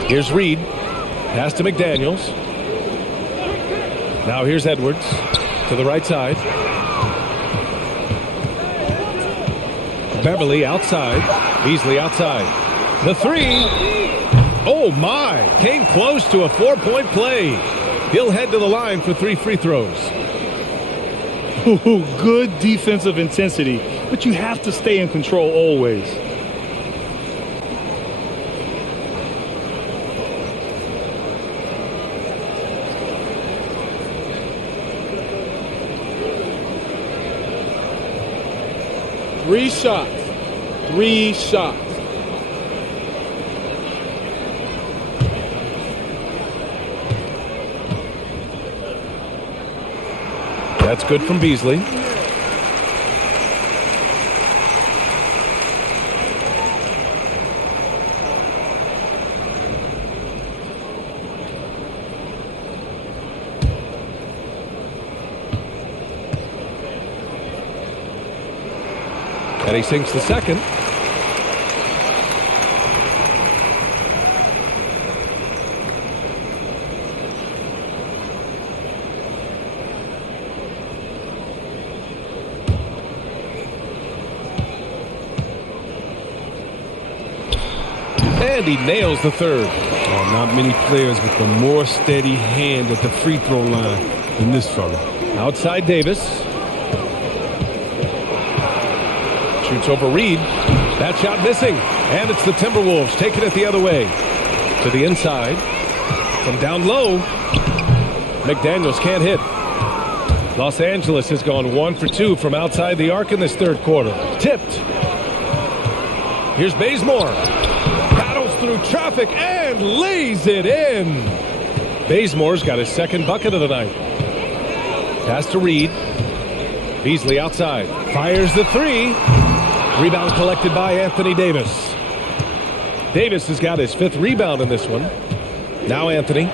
Here's Reed. Pass to McDaniels. Now here's Edwards to the right side. Beverly outside. Beasley outside. The 3. Oh my! Came close to a 4-point play. He'll head to the line for 3 free throws. Ooh, good defensive intensity, but you have to stay in control always. 3 shots. 3 shots. That's good from Beasley. And he sinks the second. And he nails the third. Oh, not many players with a more steady hand at the free throw line than this fella. Outside Davis. Shoots over Reed. That shot missing. And it's the Timberwolves taking it the other way. To the inside. From down low. McDaniels can't hit. Los Angeles has gone 1 for 2 from outside the arc in this third quarter. Tipped. Here's Bazemore. Battles through traffic and lays it in. Bazemore's got his second bucket of the night. Pass to Reed. Beasley outside. Fires the three. Rebound collected by Anthony Davis. Davis has got his 5th rebound in this one. Now Anthony.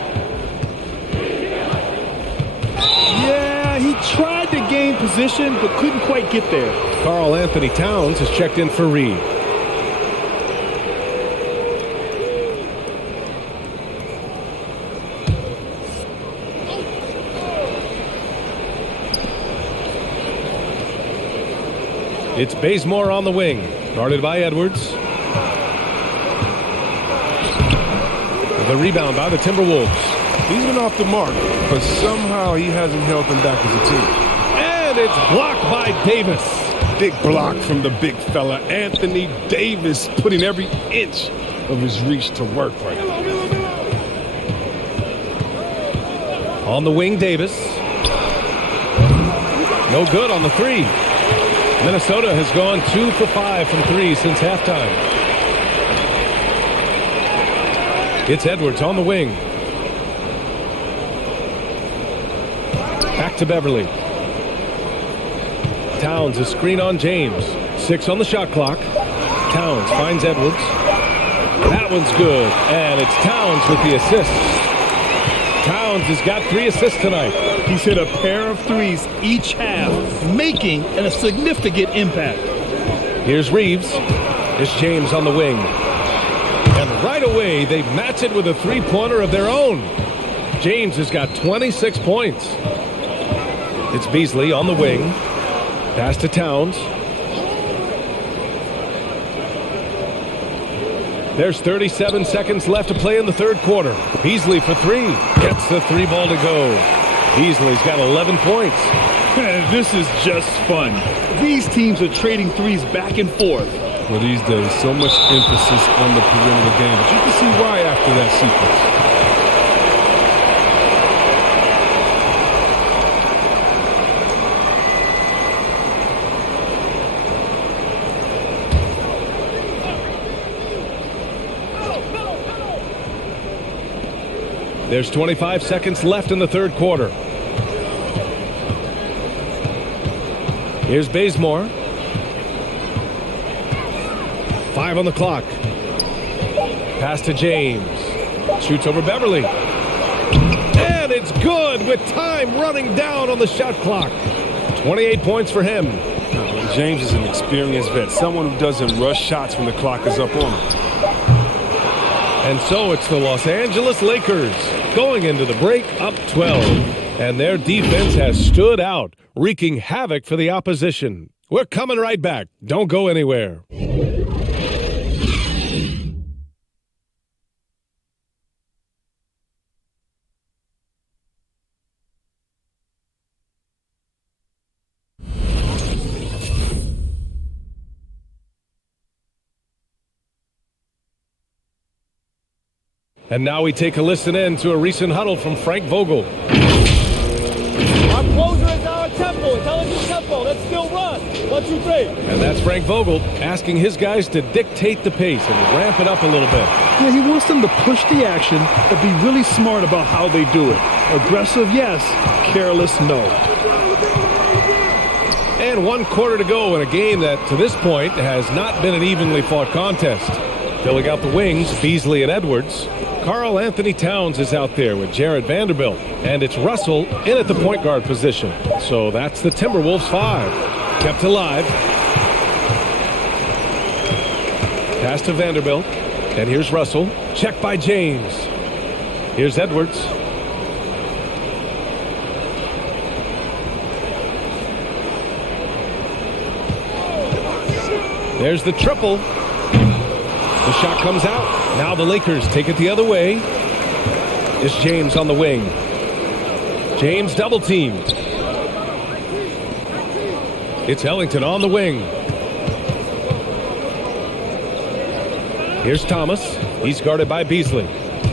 Yeah, he tried to gain position but couldn't quite get there. Karl Anthony Towns has checked in for Reed. It's Bazemore on the wing, guarded by Edwards. The rebound by the Timberwolves. He's been off the mark, but somehow he hasn't held them back as a team. And it's blocked by Davis. Big block from the big fella. Anthony Davis putting every inch of his reach to work right now. On the wing, Davis. No good on the three. Minnesota has gone 2 for 5 from 3 since halftime. It's Edwards on the wing. Back to Beverly. Towns a screen on James. 6 on the shot clock. Towns finds Edwards. That one's good. And it's Towns with the assist. Towns has got 3 assists tonight. He's hit a pair of threes each half, making a significant impact. Here's Reeves. It's James on the wing. And right away, they match it with a three-pointer of their own. James has got 26 points. It's Beasley on the wing. Pass to Towns. There's 37 seconds left to play in the third quarter. Beasley for 3. Gets the 3 ball to go. Beasley's got 11 points. This is just fun. These teams are trading threes back and forth. Well, these days, so much emphasis on the perimeter game, but you can see why after that sequence. There's 25 seconds left in the third quarter. Here's Bazemore. 5 on the clock. Pass to James. Shoots over Beverly. And it's good with time running down on the shot clock. 28 points for him. James is an experienced vet, someone who doesn't rush shots when the clock is up on him. And so it's the Los Angeles Lakers going into the break up 12. And their defense has stood out, wreaking havoc for the opposition. We're coming right back. Don't go anywhere. And now we take a listen in to a recent huddle from Frank Vogel. Our closer is our tempo. Tell us the tempo. Let's still run. 1, 2, 3. And that's Frank Vogel asking his guys to dictate the pace and ramp it up a little bit. Yeah, he wants them to push the action, but be really smart about how they do it. Aggressive, yes. Careless, no. And 1 quarter to go in a game that, to this point, has not been an evenly fought contest. Filling out the wings, Beasley and Edwards. Karl Anthony Towns is out there with Jared Vanderbilt. And it's Russell in at the point guard position. So that's the Timberwolves 5. Kept alive. Pass to Vanderbilt. And here's Russell. Check by James. Here's Edwards. There's the triple. The shot comes out. Now the Lakers take it the other way. It's James on the wing. James double teamed. It's Ellington on the wing. Here's Thomas. He's guarded by Beasley.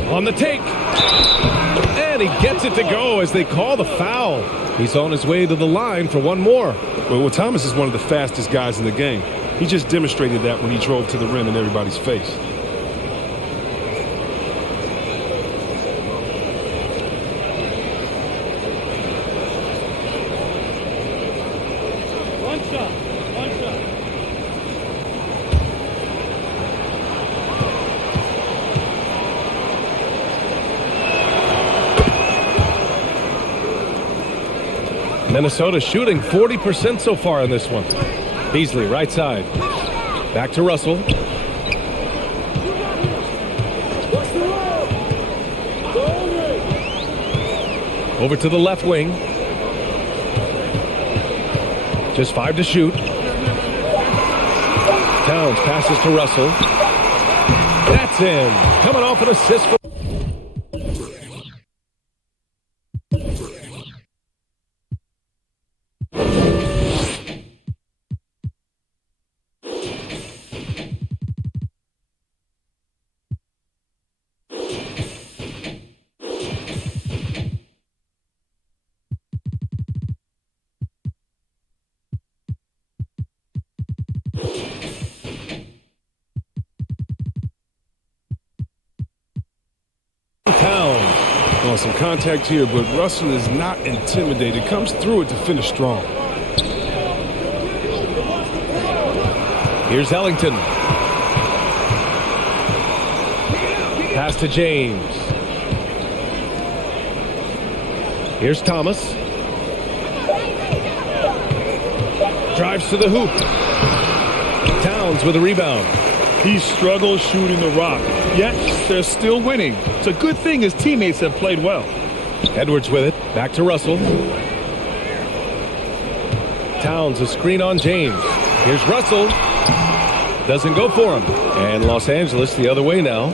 On the take. And he gets it to go as they call the foul. He's on his way to the line for one more. Well, Thomas is one of the fastest guys in the game. He just demonstrated that when he drove to the rim in everybody's face. One shot. Minnesota shooting 40% so far in this one. Beasley, right side. Back to Russell. Over to the left wing. Just 5 to shoot. Towns passes to Russell. That's in. Coming off an assist for some contact here, but Russell is not intimidated. Comes through it to finish strong. Here's Ellington. Pass to James. Here's Thomas. Drives to the hoop. Towns with a rebound. He struggles shooting the rock, yet they're still winning. It's a good thing his teammates have played well. Edwards with it. Back to Russell. Towns a screen on James. Here's Russell. Doesn't go for him. And Los Angeles the other way now.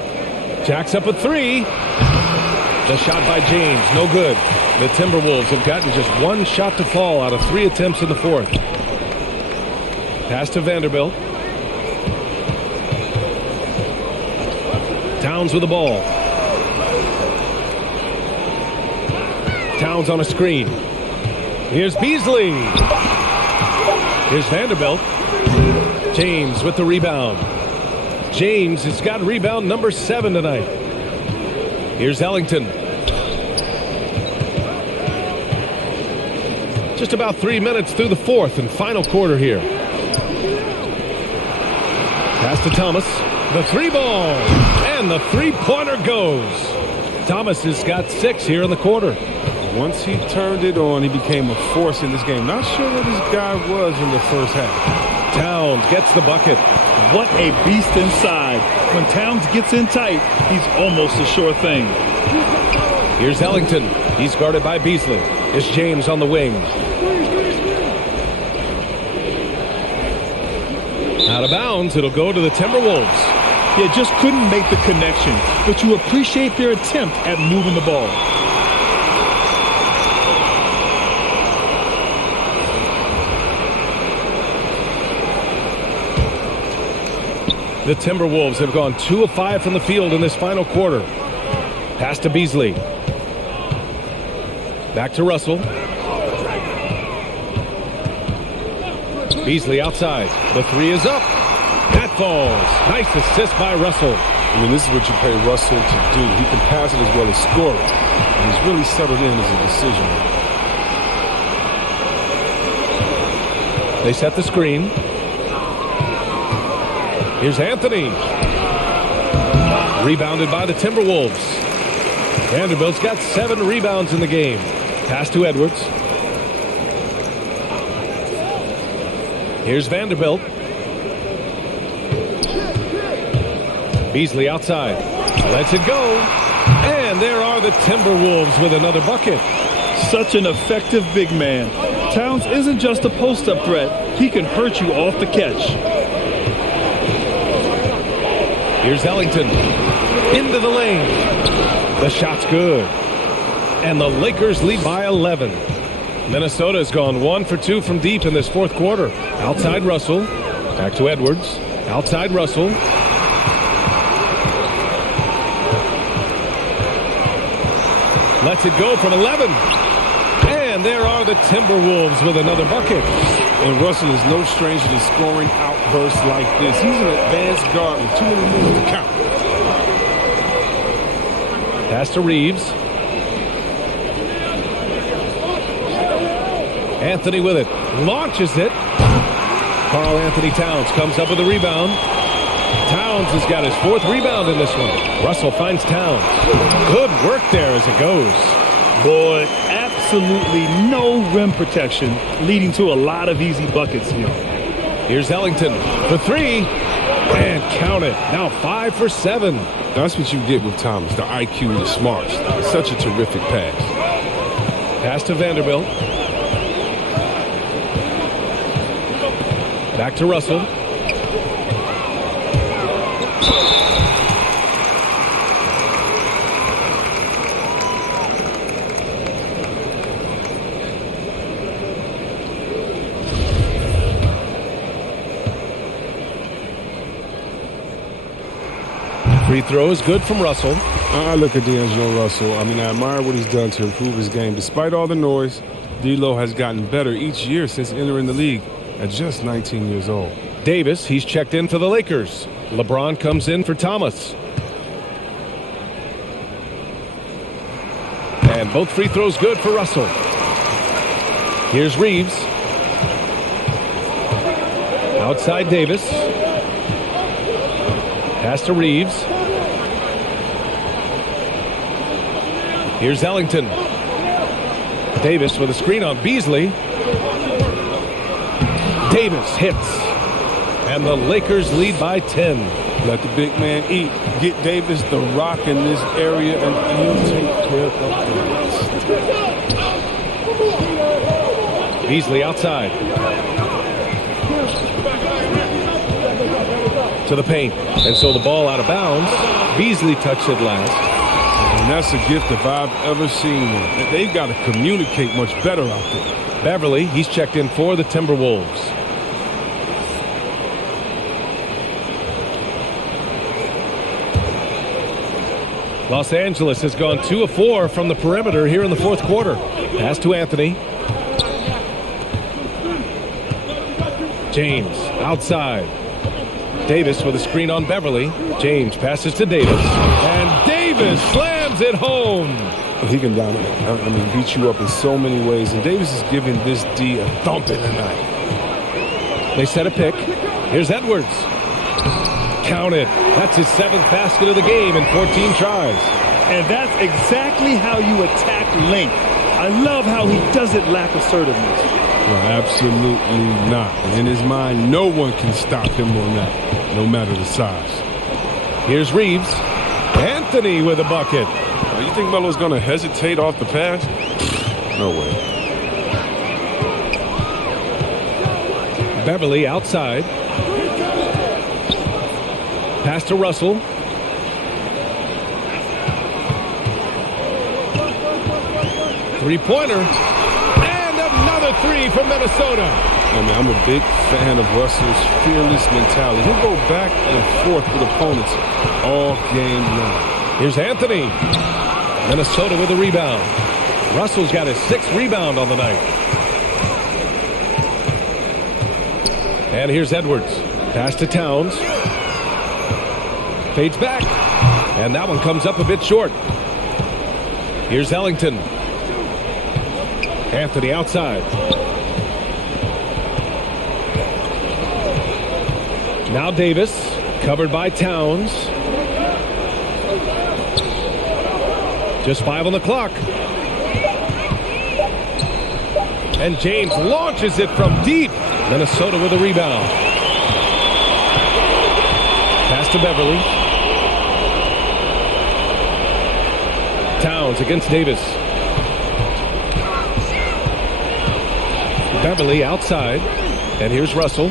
Jacks up a 3. The shot by James. No good. The Timberwolves have gotten just 1 shot to fall out of 3 attempts in the 4th. Pass to Vanderbilt. Towns with the ball. Towns on a screen. Here's Beasley. Here's Vanderbilt. James with the rebound. James has got rebound number 7 tonight. Here's Ellington. Just about 3 minutes through the 4th and final quarter here. Pass to Thomas. The 3-ball. And the 3-pointer goes. Thomas has got 6 here in the quarter. Once he turned it on, he became a force in this game. Not sure what this guy was in the first half. Towns gets the bucket. What a beast inside. When Towns gets in tight, he's almost a sure thing. Here's Ellington. He's guarded by Beasley. It's James on the wing. Out of bounds, it'll go to the Timberwolves. You just couldn't make the connection, but you appreciate their attempt at moving the ball. The Timberwolves have gone 2 of 5 from the field in this final quarter. Pass to Beasley. Back to Russell. Beasley outside. The three is up. That falls. Nice assist by Russell. I mean, this is what you pay Russell to do. He can pass it as well as score it. And he's really settled in as a decision maker. They set the screen. Here's Anthony. Rebounded by the Timberwolves. Vanderbilt's got 7 rebounds in the game. Pass to Edwards. Here's Vanderbilt. Beasley outside. Lets it go. And there are the Timberwolves with another bucket. Such an effective big man. Towns isn't just a post-up threat. He can hurt you off the catch. Here's Ellington. Into the lane. The shot's good. And the Lakers lead by 11. Minnesota has gone 1 for 2 from deep in this fourth quarter. Outside Russell. Back to Edwards. Outside Russell. Lets it go from 11. And there are the Timberwolves with another bucket. And Russell is no stranger to scoring outbursts like this. He's an advanced guard with too many moves to count. Pass to Reeves. Anthony with it. Launches it. Karl Anthony Towns comes up with a rebound. Towns has got his 4th rebound in this one. Russell finds Towns. Good work there as it goes. Boy, absolutely no rim protection, leading to a lot of easy buckets here. Here's Ellington for 3. And count it. Now 5 for 7. That's what you get with Thomas, the IQ, the smarts. Such a terrific pass. Pass to Vanderbilt. Back to Russell. Free throw is good from Russell. I look at D'Angelo Russell. I mean, I admire what he's done to improve his game. Despite all the noise, D'Lo has gotten better each year since entering the league at just 19 years old. Davis, he's checked in for the Lakers. LeBron comes in for Thomas. And both free throws good for Russell. Here's Reeves. Outside Davis. Pass to Reeves. Here's Ellington. Davis with a screen on Beasley. Davis hits. And the Lakers lead by 10. Let the big man eat. Get Davis the rock in this area, and he'll take care of the rest. Beasley outside. To the paint. And so the ball out of bounds. Beasley touched it last. And that's a gift if I've ever seen one. They've got to communicate much better out there. Beverly, he's checked in for the Timberwolves. Los Angeles has gone 2 of 4 from the perimeter here in the fourth quarter. Pass to Anthony. James outside. Davis with a screen on Beverly. James passes to Davis. And Davis slams it home. He can dominate. I mean, beat you up in so many ways. And Davis is giving this D a thumping tonight. They set a pick. Here's Edwards. Count it. That's his 7th basket of the game in 14 tries. And that's exactly how you attack length. I love how he doesn't lack assertiveness. Well, absolutely not. In his mind, no one can stop him on that, no matter the size. Here's Reeves. Anthony with a bucket. You think Melo's going to hesitate off the pass? No way. Beverly outside. Pass to Russell. Three-pointer. And another 3 from Minnesota. I mean, I'm a big fan of Russell's fearless mentality. He'll go back and forth with opponents all game long. Here's Anthony. Minnesota with a rebound. Russell's got his 6th rebound on the night. And here's Edwards. Pass to Towns. Fades back. And that one comes up a bit short. Here's Ellington. Anthony outside. Now Davis, covered by Towns. Just 5 on the clock. And James launches it from deep. Minnesota with a rebound. Pass to Beverly. Towns against Davis. Beverly outside. And here's Russell.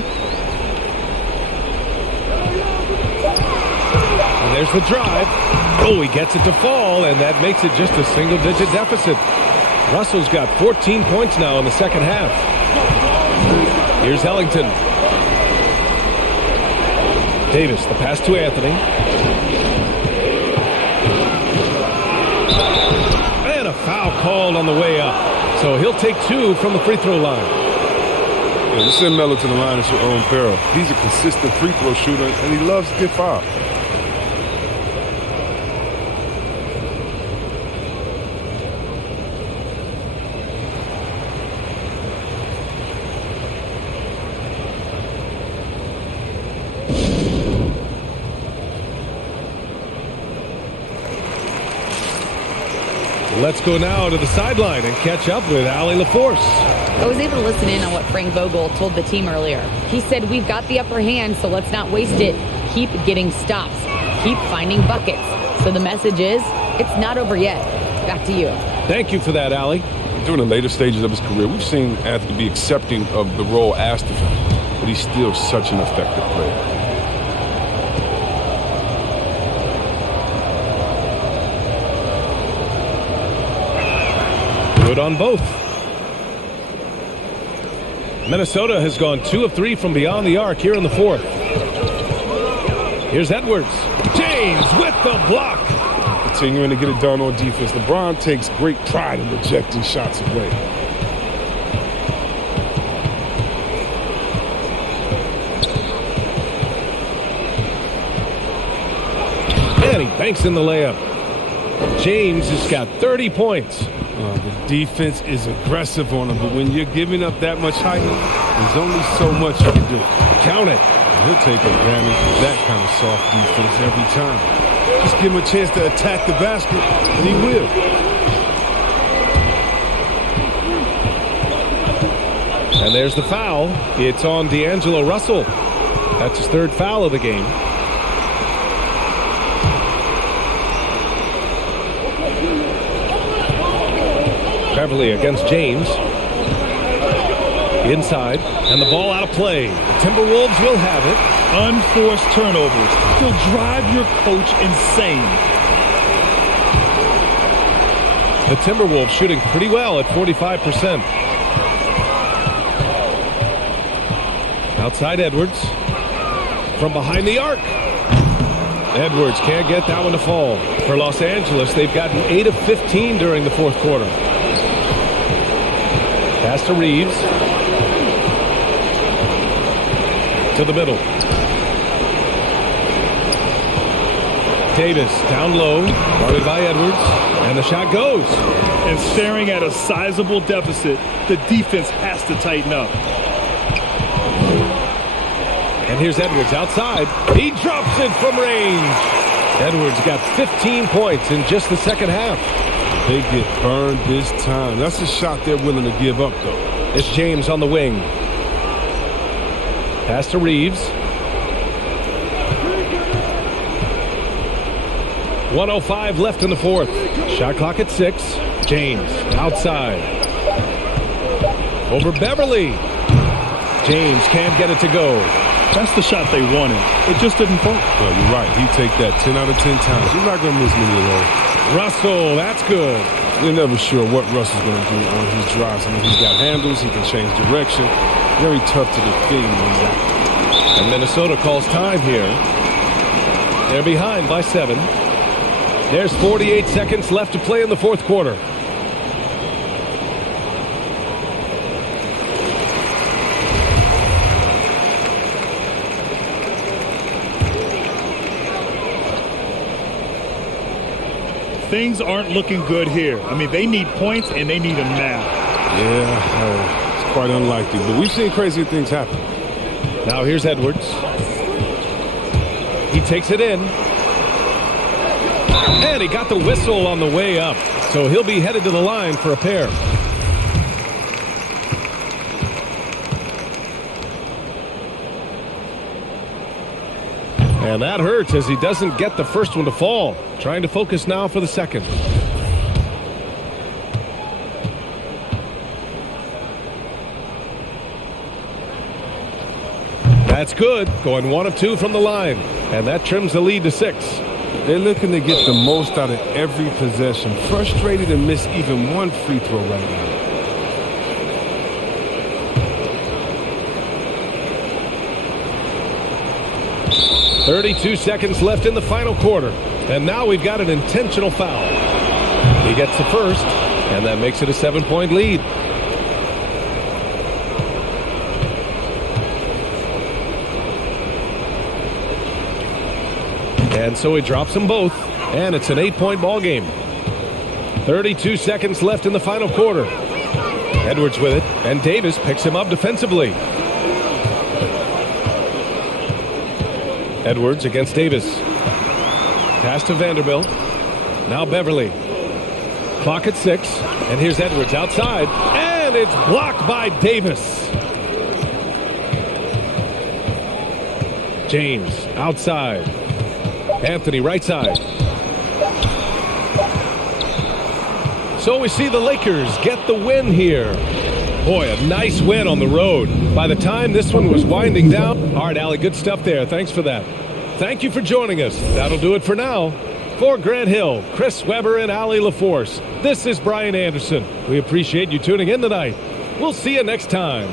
And there's the drive. Oh, he gets it to fall, and that makes it just a single-digit deficit. Russell's got 14 points now in the second half. Here's Ellington. Davis, the pass to Anthony. And a foul called on the way up. So he'll take 2 from the free throw line. Yeah, you send Melo to the line at your own peril. He's a consistent free throw shooter, and he loves to get fouled. Let's go now to the sideline and catch up with Allie LaForce. I was able to listen in on what Frank Vogel told the team earlier. He said, we've got the upper hand, so let's not waste it. Keep getting stops. Keep finding buckets. So the message is, it's not over yet. Back to you. Thank you for that, Allie. During the later stages of his career, we've seen Anthony be accepting of the role asked of him, but he's still such an effective player. Good on both. Minnesota has gone 2 of 3 from beyond the arc here in the fourth. Here's Edwards. James with the block. Continuing to get it done on defense. LeBron takes great pride in rejecting shots away. And he banks in the layup. James has got 30 points. The defense is aggressive on him, but when you're giving up that much height, there's only so much you can do. Count it. He'll take advantage of that kind of soft defense every time. Just give him a chance to attack the basket, and he will. And there's the foul. It's on D'Angelo Russell. That's his 3rd foul of the game. Beverly against James. Inside, and the ball out of play. The Timberwolves will have it. Unforced turnovers. They'll drive your coach insane. The Timberwolves shooting pretty well at 45%. Outside Edwards. From behind the arc. Edwards can't get that one to fall. For Los Angeles, they've gotten 8 of 15 during the fourth quarter. Pass to Reeves. To the middle. Davis down low, guarded by Edwards, and the shot goes. And staring at a sizable deficit, the defense has to tighten up. And here's Edwards outside. He drops it from range. Edwards got 15 points in just the second half. They get burned this time. That's a shot they're willing to give up, though. It's James on the wing. Pass to Reeves. 1:05 left in the fourth. Shot clock at 6. James outside. Over Beverly. James can't get it to go. That's the shot they wanted. It just didn't fall. Well, you're right. He'd take that 10 out of 10 times. You're not going to miss many of those. Russell, that's good. You're never sure what Russell's going to do on his drives. I mean, he's got handles. He can change direction. Very tough to defend when he's out. And Minnesota calls time here. They're behind by 7. There's 48 seconds left to play in the fourth quarter. Things aren't looking good here. I mean, they need points, and they need them now. Yeah, it's quite unlikely, but we've seen crazier things happen. Now here's Edwards. He takes it in. And he got the whistle on the way up. So he'll be headed to the line for a pair. And that hurts as he doesn't get the first one to fall. Trying to focus now for the second. That's good. Going 1 of 2 from the line. And that trims the lead to 6. They're looking to get the most out of every possession. Frustrated to miss even one free throw right now. .32 seconds left in the final quarter. And now we've got an intentional foul. He gets the first, and that makes it a 7-point lead. And so he drops them both, and it's an 8-point ball game. 32 seconds left in the final quarter. Edwards with it, and Davis picks him up defensively. Edwards against Davis. Pass to Vanderbilt. Now Beverly. Clock at 6, and here's Edwards outside, and it's blocked by Davis. James outside. Anthony right side. So we see the Lakers get the win here. Boy, a nice win on the road. By the time this one was winding down. All right, Allie, good stuff there. Thanks for that. Thank you for joining us. That'll do it for now. For Grant Hill, Chris Webber, and Allie LaForce, this is Brian Anderson. We appreciate you tuning in tonight. We'll see you next time.